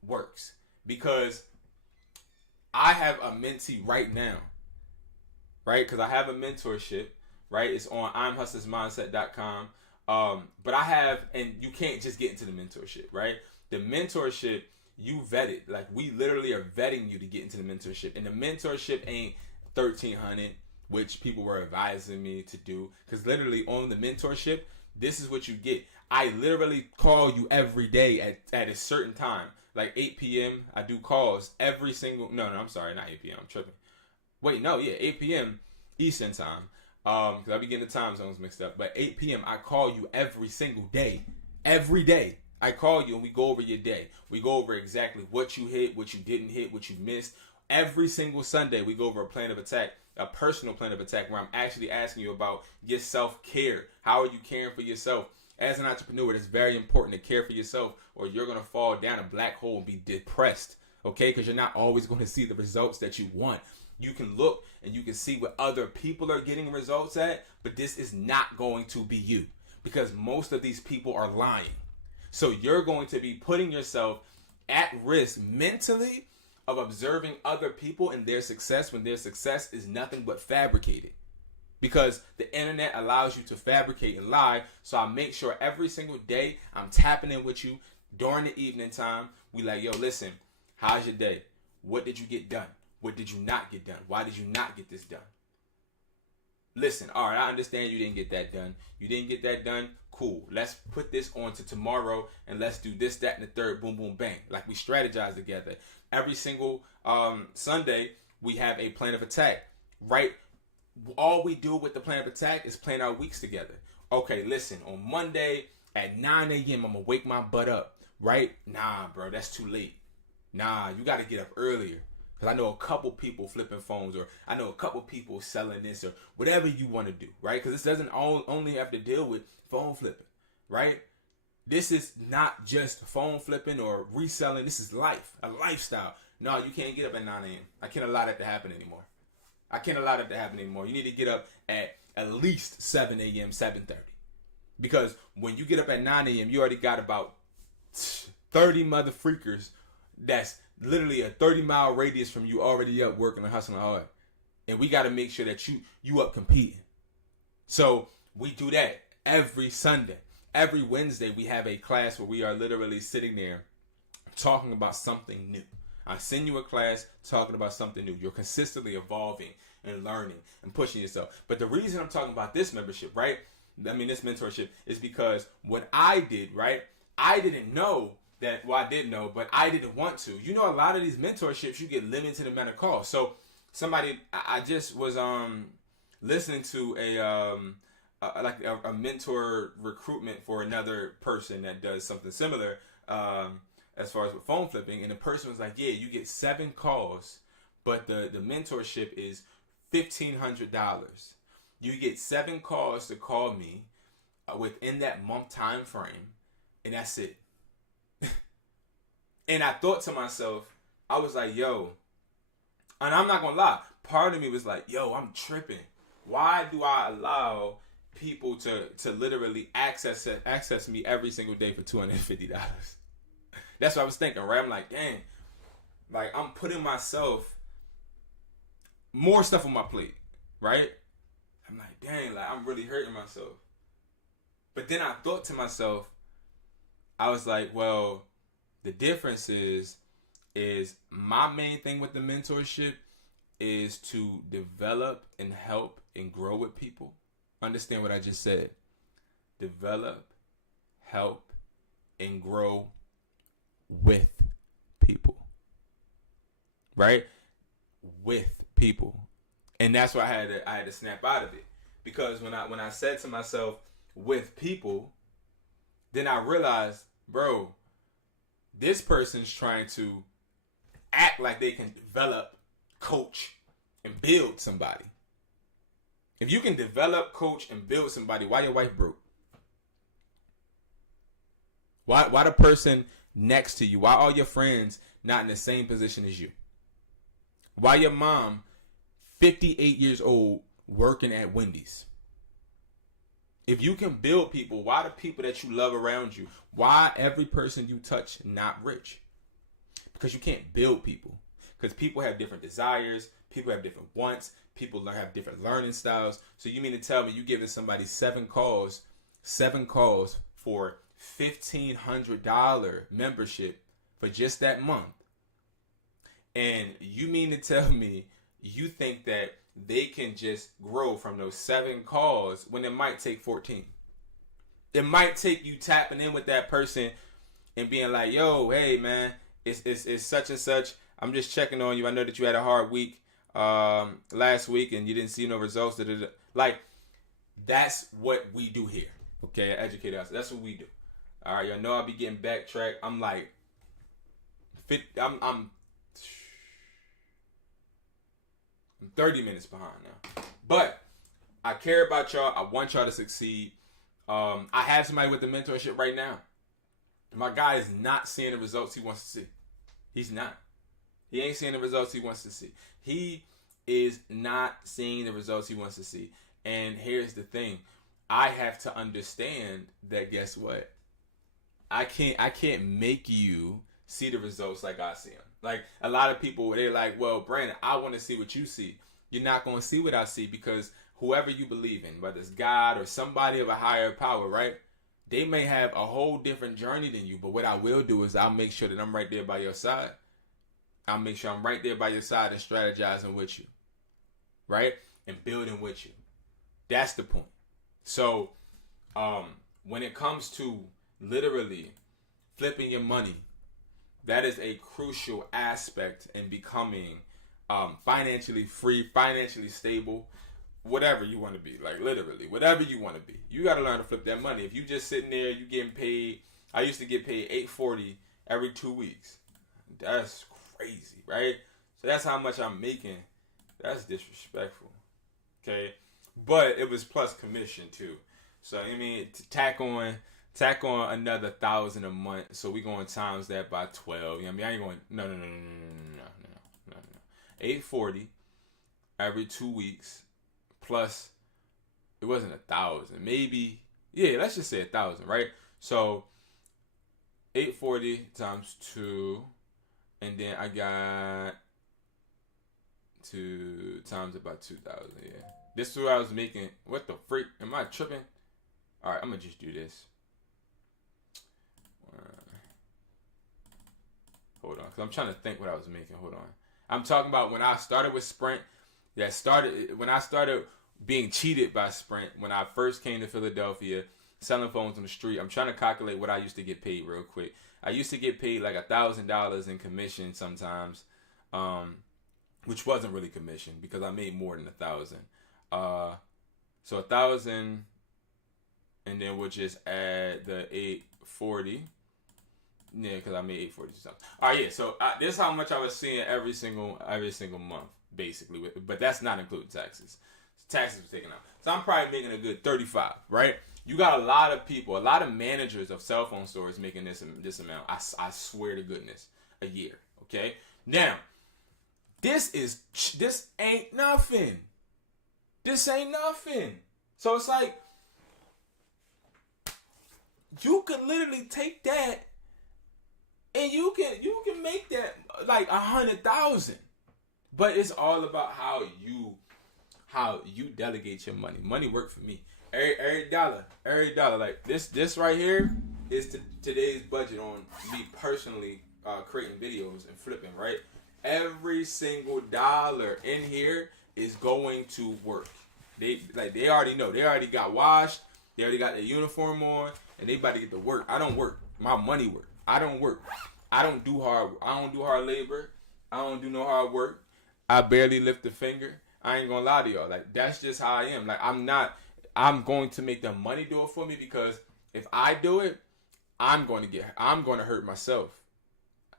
works, because I have a mentee right now, right? Because I have a mentorship, right? It's on imhustlersmindset.com. But I have, and you can't just get into the mentorship, right? The mentorship, you vet it. Like, we literally are vetting you to get into the mentorship. And the mentorship ain't $1,300, which people were advising me to do. Because literally on the mentorship, this is what you get. I literally call you every day at a certain time. Like 8 p.m., I do calls every single... No, I'm sorry, not 8 p.m. I'm tripping. Wait, no, yeah, 8 p.m. Eastern time. Because I be getting the time zones mixed up. But 8 p.m., I call you every single day. Every day. I call you and we go over your day. We go over exactly what you hit, what you didn't hit, what you missed. Every single Sunday, we go over a plan of attack, a personal plan of attack, where I'm actually asking you about your self-care. How are you caring for yourself? As an entrepreneur, it's very important to care for yourself, or you're going to fall down a black hole and be depressed, okay? Because you're not always going to see the results that you want. You can look and you can see what other people are getting results at, but this is not going to be you, because most of these people are lying. So you're going to be putting yourself at risk mentally of observing other people and their success when their success is nothing but fabricated. Because the internet allows you to fabricate and lie. So I make sure every single day I'm tapping in with you during the evening time. We like, yo, listen, how's your day? What did you get done? What did you not get done? Why did you not get this done? Listen, all right, I understand you didn't get that done. You didn't get that done? Cool. Let's put this on to tomorrow and let's do this, that, and the third. Boom, boom, bang. Like, we strategize together. Every single Sunday, we have a plan of attack, right? All we do with the plan of attack is plan our weeks together. Okay, listen, on Monday at 9 a.m., I'm going to wake my butt up, right? Nah, bro, that's too late. Nah, you got to get up earlier. Because I know a couple people flipping phones, or I know a couple people selling this, or whatever you want to do, right? Because this doesn't only have to deal with phone flipping, right? This is not just phone flipping or reselling. This is life, a lifestyle. No, you can't get up at 9 a.m. I can't allow that to happen anymore. You need to get up at least 7 a.m., 7:30. Because when you get up at 9 a.m., you already got about 30 mother freakers that's literally a 30-mile radius from you already up working and hustling hard. And we got to make sure that you up competing. So we do that every Sunday. Every Wednesday, we have a class where we are literally sitting there talking about something new. I send you a class talking about something new. You're consistently evolving and learning and pushing yourself. But the reason I'm talking about this membership, right? This mentorship is because what I did, right? I didn't know that, well, I did know, but I didn't want to. You know, a lot of these mentorships, you get limited amount of calls. So I just was listening to a mentor recruitment for another person that does something similar as far as with phone flipping, and the person was like, yeah, you get 7 calls, but the mentorship is $1,500. You get 7 calls to call me within that month time frame, and that's it. And I thought to myself, I was like, yo, and I'm not gonna lie, part of me was like, yo, I'm tripping. Why do I allow people to literally access me every single day for $250? That's what I was thinking, right? I'm like, dang, like, I'm putting myself more stuff on my plate, right? I'm like, dang, like, I'm really hurting myself. But then I thought to myself, I was like, well, the difference is my main thing with the mentorship is to develop and help and grow with people. Understand what I just said. Develop, help, and grow with people. Right? With people. And that's why I had to snap out of it. Because when I said to myself, with people, then I realized, bro, this person's trying to act like they can develop, coach, and build somebody. If you can develop, coach, and build somebody, why your wife broke? Why the person next to you? Why are your friends not in the same position as you? Why your mom, 58 years old, working at Wendy's? If you can build people, why the people that you love around you, why every person you touch not rich? Because you can't build people. Because people have different desires, people have different wants, people have different learning styles. So you mean to tell me you giving somebody 7 calls for $1,500 membership for just that month? And you mean to tell me you think that they can just grow from those 7 calls when it might take 14? It might take you tapping in with that person and being like, yo, hey man, it's such and such. I'm just checking on you. I know that you had a hard week last week and you didn't see no results. Like, that's what we do here. Okay, Educatedhustler. That's what we do. All right, y'all know I'll be getting backtracked. I'm like, I'm 30 minutes behind now. But I care about y'all. I want y'all to succeed. I have somebody with the mentorship right now. My guy is not seeing the results he wants to see. He's not. He ain't seeing the results he wants to see. He is not seeing the results he wants to see. And here's the thing. I have to understand that, guess what? I can't make you see the results like I see them. Like, a lot of people, they're like, well, Brandon, I want to see what you see. You're not going to see what I see, because whoever you believe in, whether it's God or somebody of a higher power, right? They may have a whole different journey than you, but what I will do is I'll make sure that I'm right there by your side. I'll make sure I'm right there by your side and strategizing with you, right? And building with you. That's the point. So, when it comes to literally flipping your money, that is a crucial aspect in becoming financially free, financially stable, whatever you want to be. Like, literally, whatever you want to be. You got to learn to flip that money. If you just sitting there, you getting paid. I used to get paid $840 every 2 weeks. That's crazy, right? So that's how much I'm making. That's disrespectful. Okay? But it was plus commission too. So I mean, tack on another 1,000 a month. So we going times that by 12. You know what I mean? I ain't going. No. 840 every 2 weeks, plus it wasn't 1,000. Maybe, yeah. Let's just say 1,000, right? So 840 times 2, and then I got 2 times about 2,000. Yeah. This is what I was making. What the freak? Am I tripping? All right, I'm gonna just do this. Hold on, because I'm trying to think what I was making. Hold on. I'm talking about when I started with Sprint. When I started being cheated by Sprint, when I first came to Philadelphia, selling phones on the street. I'm trying to calculate what I used to get paid real quick. I used to get paid like $1,000 in commission sometimes, which wasn't really commission because I made more than 1,000. So 1,000, and then we'll just add the 840. Yeah, because I made 840 something. All right, yeah. So this is how much I was seeing every single month, basically. But that's not including taxes. Taxes were taken out. So I'm probably making a good 35, right? You got a lot of people, a lot of managers of cell phone stores making this amount. I swear to goodness, a year. Okay. Now, this ain't nothing. This ain't nothing. So it's like, you can literally take that and you can make that like 100,000. But it's all about how you delegate your money. Money work for me. Every dollar. Like this right here is today's budget on me personally creating videos and flipping, right? Every single dollar in here is going to work. They already know. They already got washed. They already got their uniform on, and they about to get to work. I don't work. My money work. I don't work. I don't do hard labor. I don't do no hard work. I barely lift a finger. I ain't gonna lie to y'all. Like, that's just how I am. Like, I'm going to make the money do it for me, because if I do it, I'm going to hurt myself.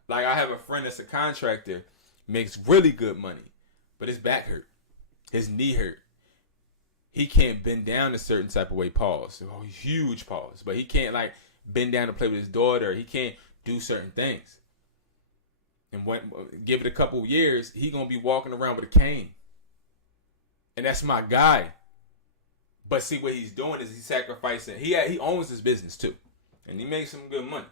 Like, I have a friend that's a contractor, makes really good money, but his back hurt. His knee hurt. He can't bend down a certain type of way, pause. Oh, huge pause. But he can't, like, bend down to play with his daughter. He can't do certain things. And give it a couple years, he gonna be walking around with a cane. And that's my guy. But see, what he's doing is he's sacrificing. He owns his business too, and he makes some good money.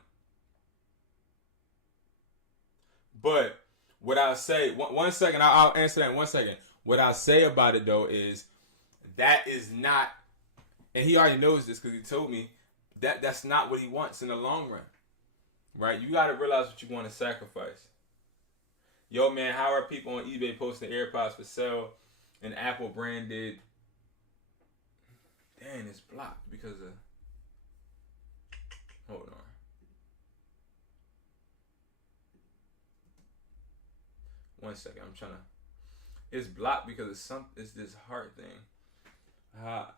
But what I'll say, one second, I'll answer that in 1 second. What I'll say about it though is that is not, and he already knows this because he told me that's not what he wants in the long run, right? You got to realize what you want to sacrifice. Yo, man, how are people on eBay posting AirPods for sale and Apple branded? Dang, it's blocked because of. Hold on. One second, I'm trying to. It's blocked because it's this heart thing.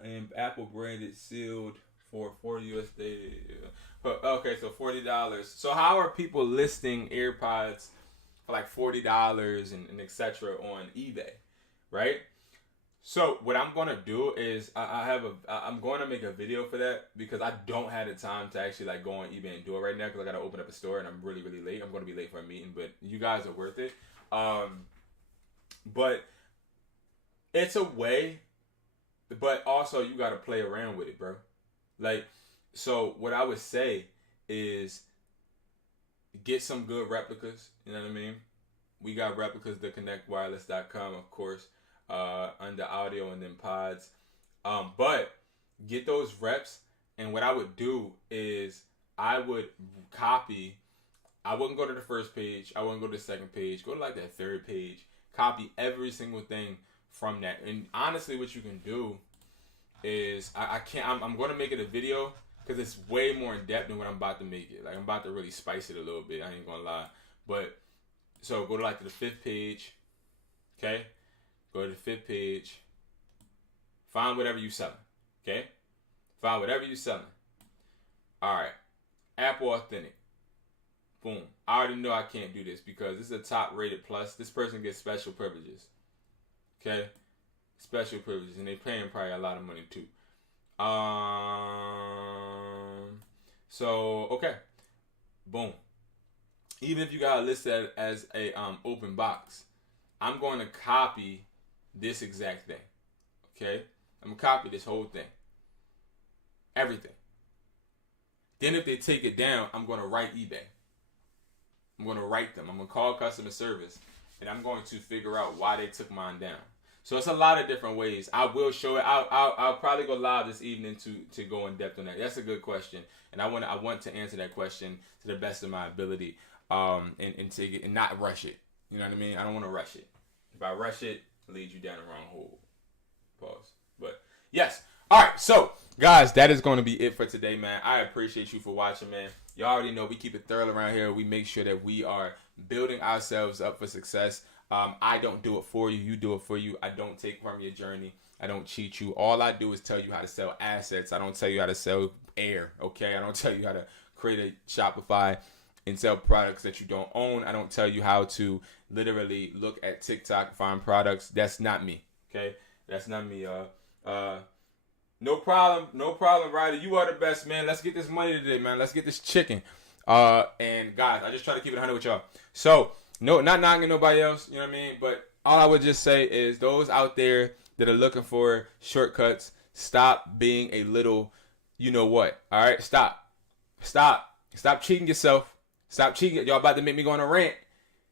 And Apple branded sealed for $40 USD. But okay, so $40. So how are people listing AirPods for like $40 and etc. on eBay, right? So what I'm gonna do is I'm going to make a video for that because I don't have the time to actually like go on eBay and do it right now because I gotta open up a store and I'm really late. I'm gonna be late for a meeting, but you guys are worth it. But it's a way, but also you gotta play around with it, bro. Like, so what I would say is get some good replicas. You know what I mean? We got replicas, theconnectwireless.com, of course. Under audio and then pods, but get those reps. And what I would do is I would copy. I wouldn't go to the first page. I wouldn't go to the second page. Go to like that third page. Copy every single thing from that. And honestly, what you can do is I'm going to make it a video because it's way more in depth than what I'm about to make it. Like I'm about to really spice it a little bit. I ain't gonna lie. But so go to like the 5th page. Okay. Go to the 5th page. Find whatever you're selling. Okay? Find whatever you're selling. Alright. Apple Authentic. Boom. I already know I can't do this because this is a top rated plus. This person gets special privileges. Okay? Special privileges. And they're paying probably a lot of money too. So, okay. Boom. Even if you got it listed as a open box, I'm going to copy this exact thing. Okay? I'm going to copy this whole thing. Everything. Then if they take it down, I'm going to write eBay. I'm going to write them. I'm going to call customer service. And I'm going to figure out why they took mine down. So it's a lot of different ways. I will show it. I'll probably go live this evening to go in depth on that. That's a good question. And I want to answer that question to the best of my ability. And take it and not rush it. You know what I mean? I don't want to rush it. If I rush it, it leads you down the wrong hole. Pause. But yes. All right. So guys, that is going to be it for today, man. I appreciate you for watching, man. You already know we keep it thorough around here. We make sure that we are building ourselves up for success. I don't do it for you. You do it for you. I don't take from your journey. I don't cheat you. All I do is tell you how to sell assets. I don't tell you how to sell air. Okay. I don't tell you how to create a Shopify and sell products that you don't own. I don't tell you how to literally look at TikTok and find products. That's not me. Okay? That's not me, no problem, Ryder. You are the best, man. Let's get this money today, man. Let's get this chicken. And guys, I just try to keep it 100 with y'all. So, no, not knocking nobody else, you know what I mean? But all I would just say is those out there that are looking for shortcuts, stop being a little, you know what? All right? Stop cheating yourself. Stop cheating. Y'all about to make me go on a rant.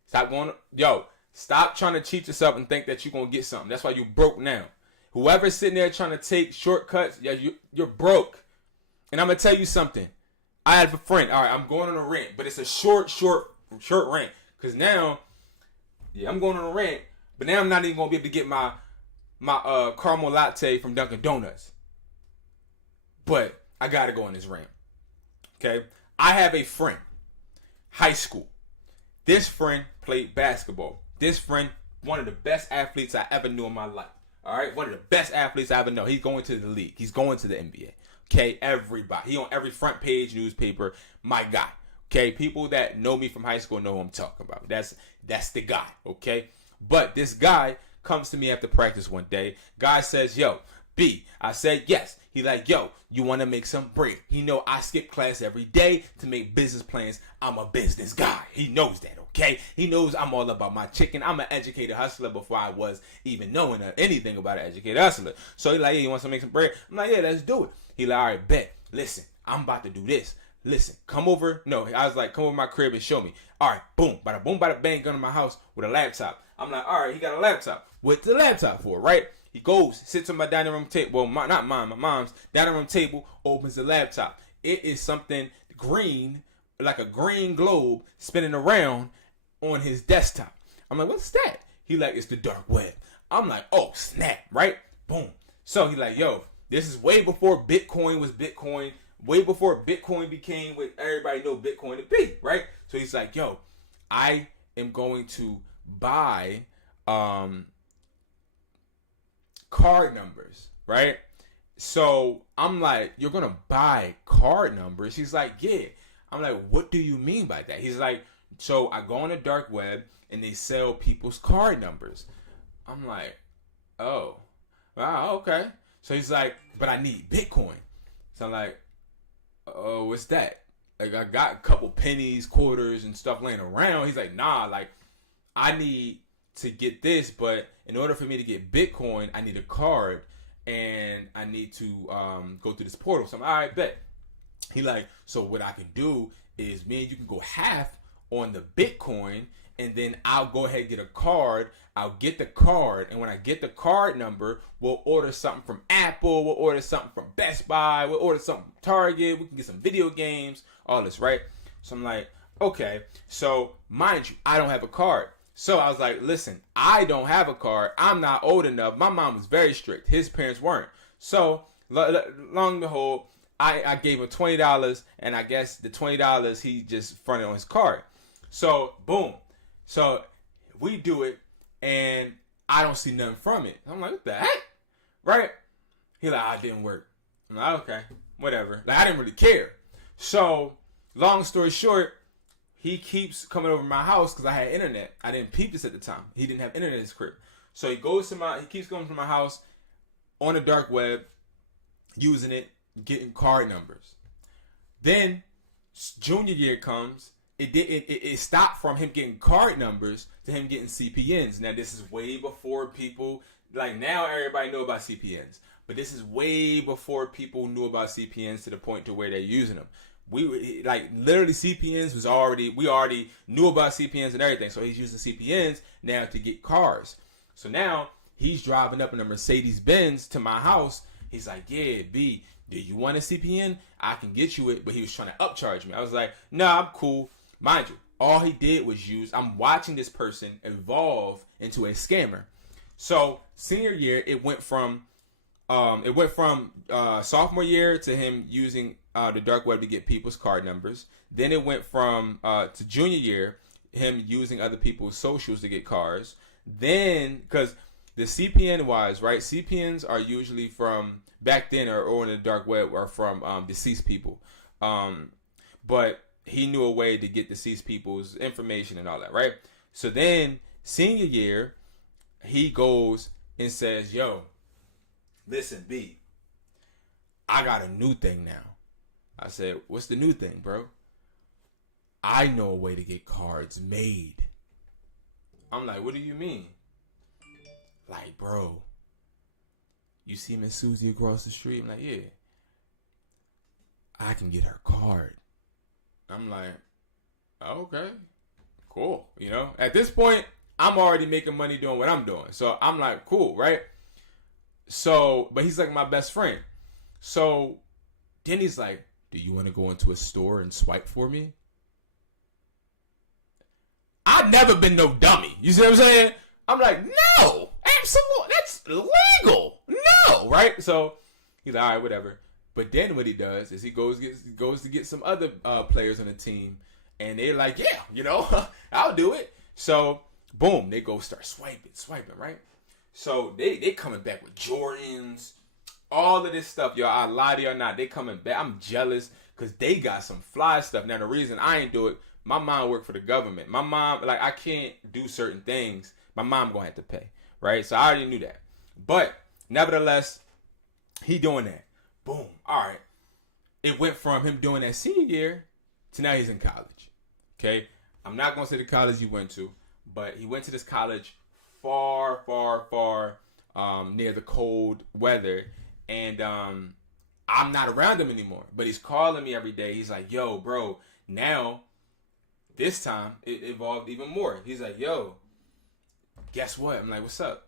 Stop trying to cheat yourself and think that you're going to get something. That's why you broke now. Whoever's sitting there trying to take shortcuts, you're broke. And I'm going to tell you something. I have a friend. All right, I'm going on a rant, but it's a short rant. Because now, I'm going on a rant, but now I'm not even going to be able to get my caramel latte from Dunkin' Donuts. But I got to go on this rant. Okay? I have a friend. High school. This friend played basketball. This friend, one of the best athletes I ever knew in my life. All right? One of the best athletes I ever know. He's going to the league. He's going to the NBA. Okay? Everybody. He on every front page newspaper. My guy. Okay? People that know me from high school know who I'm talking about. That's the guy. Okay? But this guy comes to me after practice one day. Guy says, yo, B. I said yes. He like, yo, you want to make some bread. He know I skip class every day to make business plans. I'm a business guy. He knows that, okay? He knows I'm all about my chicken. I'm an educated hustler before I was even knowing anything about an educated hustler. So he like, yeah, you want to make some bread? I'm like, yeah, let's do it. He like, all right, bet. Listen, I'm about to do this. Listen, come over. No, I was like, come over my crib and show me. All right, boom, bada bang, gun to my house with a laptop. I'm like, all right, he got a laptop. What's the laptop for, right? He goes, sits on my dining room table. Well, not mine, my mom's dining room table, opens the laptop. It is something green, like a green globe spinning around on his desktop. I'm like, what's that? He like, it's the dark web. I'm like, oh, snap, right? Boom. So he like, yo, this is way before Bitcoin was Bitcoin, way before Bitcoin became what everybody know Bitcoin to be, right? So he's like, yo, I am going to buy card numbers, right? So I'm like, you're gonna buy card numbers? He's like, yeah. I'm like, what do you mean by that? He's like, so I go on the dark web and they sell people's card numbers. I'm like, oh, wow, okay. So he's like, but I need Bitcoin. So I'm like, oh, what's that? Like, I got a couple pennies, quarters, and stuff laying around. He's like, nah, like, I need to get this, but in order for me to get Bitcoin, I need a card, and I need to go through this portal. So I'm like, all right, bet. He like, so what I can do is me and you can go half on the Bitcoin, and then I'll go ahead and get a card. I'll get the card, and when I get the card number, we'll order something from Apple, we'll order something from Best Buy, we'll order something from Target, we can get some video games, all this, right? So I'm like, okay. So mind you, I don't have a card. So I was like, listen, I don't have a card. I'm not old enough. My mom was very strict. His parents weren't. So long and behold, I gave him $20, and I guess the $20 he just fronted on his card. So boom. So we do it, and I don't see nothing from it. I'm like, what the heck? Right? He like, it didn't work. I'm like, okay, whatever. Like, I didn't really care. So long story short, he keeps coming over to my house because I had internet. I didn't peep this at the time. He didn't have internet in his crib. So he keeps going to my house on the dark web, using it, getting card numbers. Then junior year comes. It stopped from him getting card numbers to him getting CPNs. Now this is way before people, like now everybody know about CPNs. But this is way before people knew about CPNs to the point to where they're using them. We like literally CPNs we already knew about CPNs and everything. So he's using CPNs now to get cars. So now he's driving up in a Mercedes Benz to my house. He's like, yeah, B, do you want a CPN? I can get you it. But he was trying to upcharge me. I was like, nah, I'm cool. Mind you, all he did was I'm watching this person evolve into a scammer. So senior year, it went from sophomore year to him using the dark web to get people's card numbers. Then it went from to junior year, him using other people's socials to get cars. Then, because the CPN wise, right? CPNs are usually from back then or on the dark web or from deceased people. But he knew a way to get deceased people's information and all that, right? So then senior year, he goes and says, yo, listen, B, I got a new thing now. I said, what's the new thing, bro? I know a way to get cards made. I'm like, what do you mean? Like, bro, you see Miss Susie across the street? I'm like, yeah. I can get her card. I'm like, okay, cool. You know, at this point, I'm already making money doing what I'm doing. So I'm like, cool, right? So, but he's like my best friend. So then he's like, do you want to go into a store and swipe for me? I've never been no dummy. You see what I'm saying? I'm like, no, absolutely. That's illegal. No, right? So he's like, all right, whatever. But then what he does is he goes to get some other players on the team. And they're like, yeah, you know, I'll do it. So, boom, they go start swiping, right? So, they coming back with Jordans, all of this stuff. Y'all, I lie to you or not, they coming back. I'm jealous because they got some fly stuff. Now, the reason I ain't do it, my mom worked for the government. My mom, like, I can't do certain things. My mom going to have to pay, right? So, I already knew that. But, nevertheless, he doing that. Boom. All right. It went from him doing that senior year to now he's in college. Okay. I'm not going to say the college he went to, but he went to this college far, far, far near the cold weather. And I'm not around him anymore. But he's calling me every day. He's like, yo, bro, now this time it evolved even more. He's like, yo, guess what? I'm like, what's up?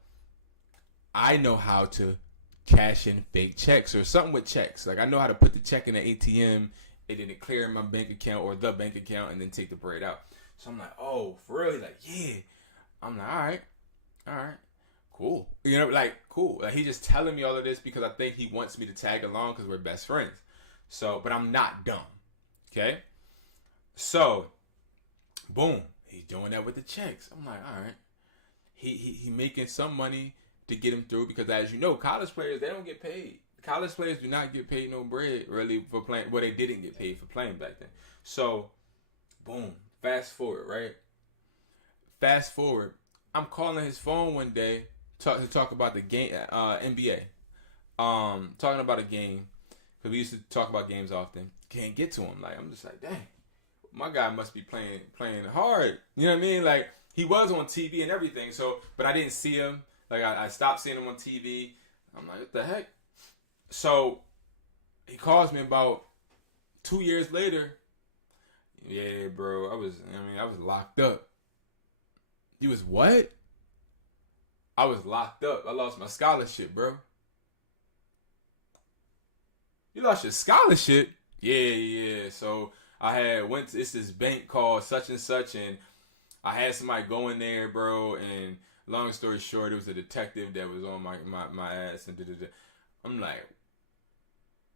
I know how to cash in fake checks or something with checks. Like, I know how to put the check in the ATM and then it clear in my bank account or the bank account and then take the bread out. So I'm like, oh, for real? He's like, yeah. I'm like, all right, cool. You know, like, cool. Like, he's just telling me all of this because I think he wants me to tag along because we're best friends. So, but I'm not dumb. Okay? So, boom. He's doing that with the checks. I'm like, all right. He making some money to get him through because, as you know, college players, they don't get paid. College players do not get paid no bread, really, for playing. Well, they didn't get paid for playing back then. So, boom. Fast forward, right? Fast forward. I'm calling his phone one day to talk about the game, NBA. Talking about a game. Because we used to talk about games often. Can't get to him. Like, I'm just like, dang. My guy must be playing hard. You know what I mean? Like, he was on TV and everything. So, but I didn't see him. Like, I stopped seeing him on TV. I'm like, what the heck? So, he calls me about 2 years later. Yeah, bro. I was locked up. You was what? I was locked up. I lost my scholarship, bro. You lost your scholarship? Yeah. So I went to this bank called such and such, and I had somebody go in there, bro. And long story short, it was a detective that was on my ass, and I'm like,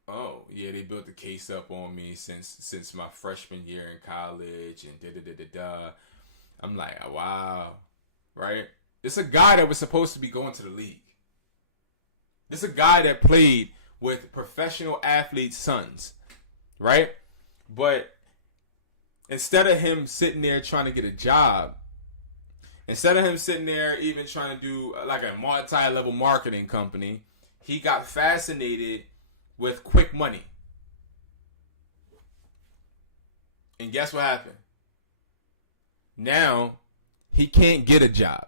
oh yeah, they built the case up on me since my freshman year in college, and I'm like, wow, right? This a guy that was supposed to be going to the league. This a guy that played with professional athletes' sons, right? But instead of him sitting there trying to get a job, instead of him sitting there even trying to do like a multi-level marketing company, he got fascinated with quick money. And guess what happened? Now, he can't get a job.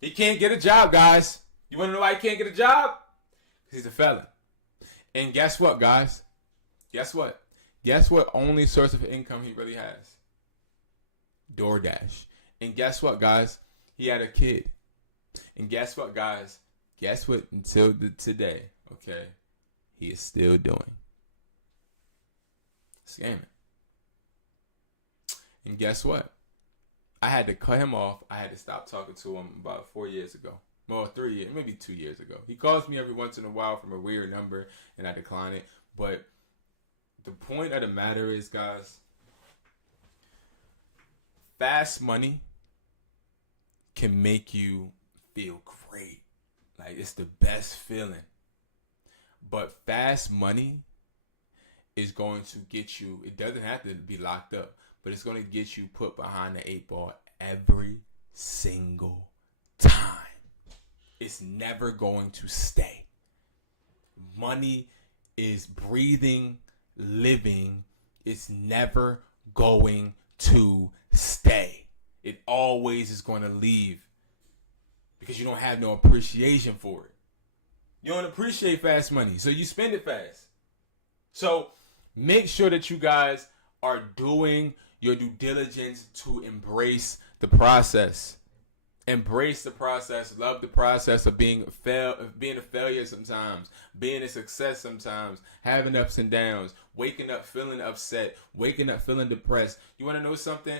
He can't get a job, guys. You want to know why he can't get a job? He's a felon. And guess what, guys? Guess what? Guess what only source of income he really has? DoorDash. And guess what, guys? He had a kid. And guess what, guys? Guess what? Until today, okay, he is still doing scamming. And guess what? I had to cut him off. I had to stop talking to him about 4 years ago. Well, 3 years, maybe 2 years ago. He calls me every once in a while from a weird number, and I decline it. But the point of the matter is, guys, fast money can make you feel great. Like, it's the best feeling. But fast money is going to get you, it doesn't have to be locked up, but it's going to get you put behind the 8 ball every single time. It's never going to stay. Money is breathing, living. It's never going to stay. It always is going to leave because you don't have no appreciation for it. You don't appreciate fast money, so you spend it fast. So make sure that you guys are doing your due diligence to embrace the process. Embrace the process. Love the process of being a failure sometimes, being a success sometimes, having ups and downs, waking up feeling upset, waking up feeling depressed. You want to know something?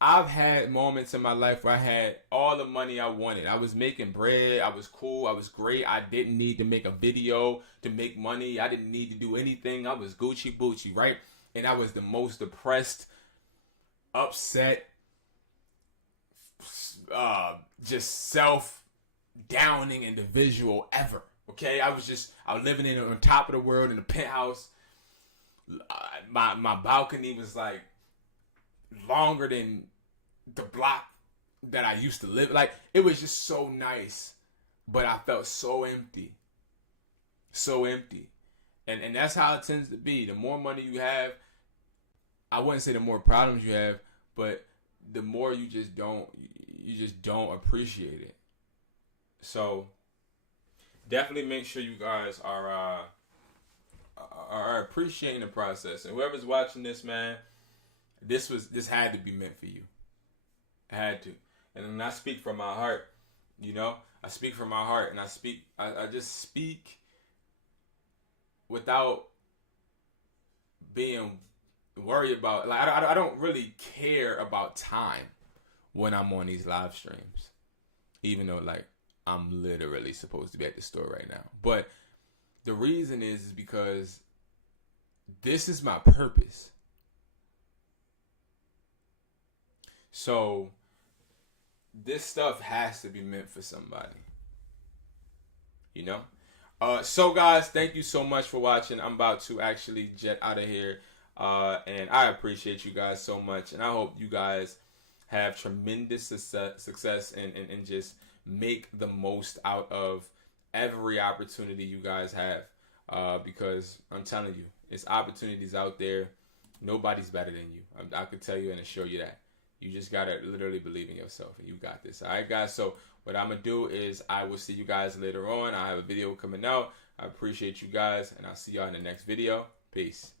I've had moments in my life where I had all the money I wanted. I was making bread. I was cool. I was great. I didn't need to make a video to make money. I didn't need to do anything. I was Gucci Boochie, right? And I was the most depressed, upset, just self-downing individual ever. Okay? I was living on top of the world in a penthouse. My balcony was like longer than the block that I used to live. Like, it was just so nice, but I felt so empty. so empty. And that's how it tends to be. The more money you have, I wouldn't say the more problems you have, but the more you just don't appreciate it. So definitely make sure you guys are appreciating the process. And whoever's watching this, man, this had to be meant for you. It had to. And when I speak from my heart, you know, I speak from my heart, and I just speak without being worried about, like, I don't really care about time when I'm on these live streams, even though, like, I'm literally supposed to be at the store right now. But the reason is because this is my purpose. So this stuff has to be meant for somebody, you know? So guys, thank you so much for watching. I'm about to actually jet out of here. And I appreciate you guys so much. And I hope you guys have tremendous success and just make the most out of every opportunity you guys have. Because I'm telling you, it's opportunities out there. Nobody's better than you. I can tell you and assure you that. You just got to literally believe in yourself, and you got this. All right, guys? So what I'm going to do is I will see you guys later on. I have a video coming out. I appreciate you guys, and I'll see y'all in the next video. Peace.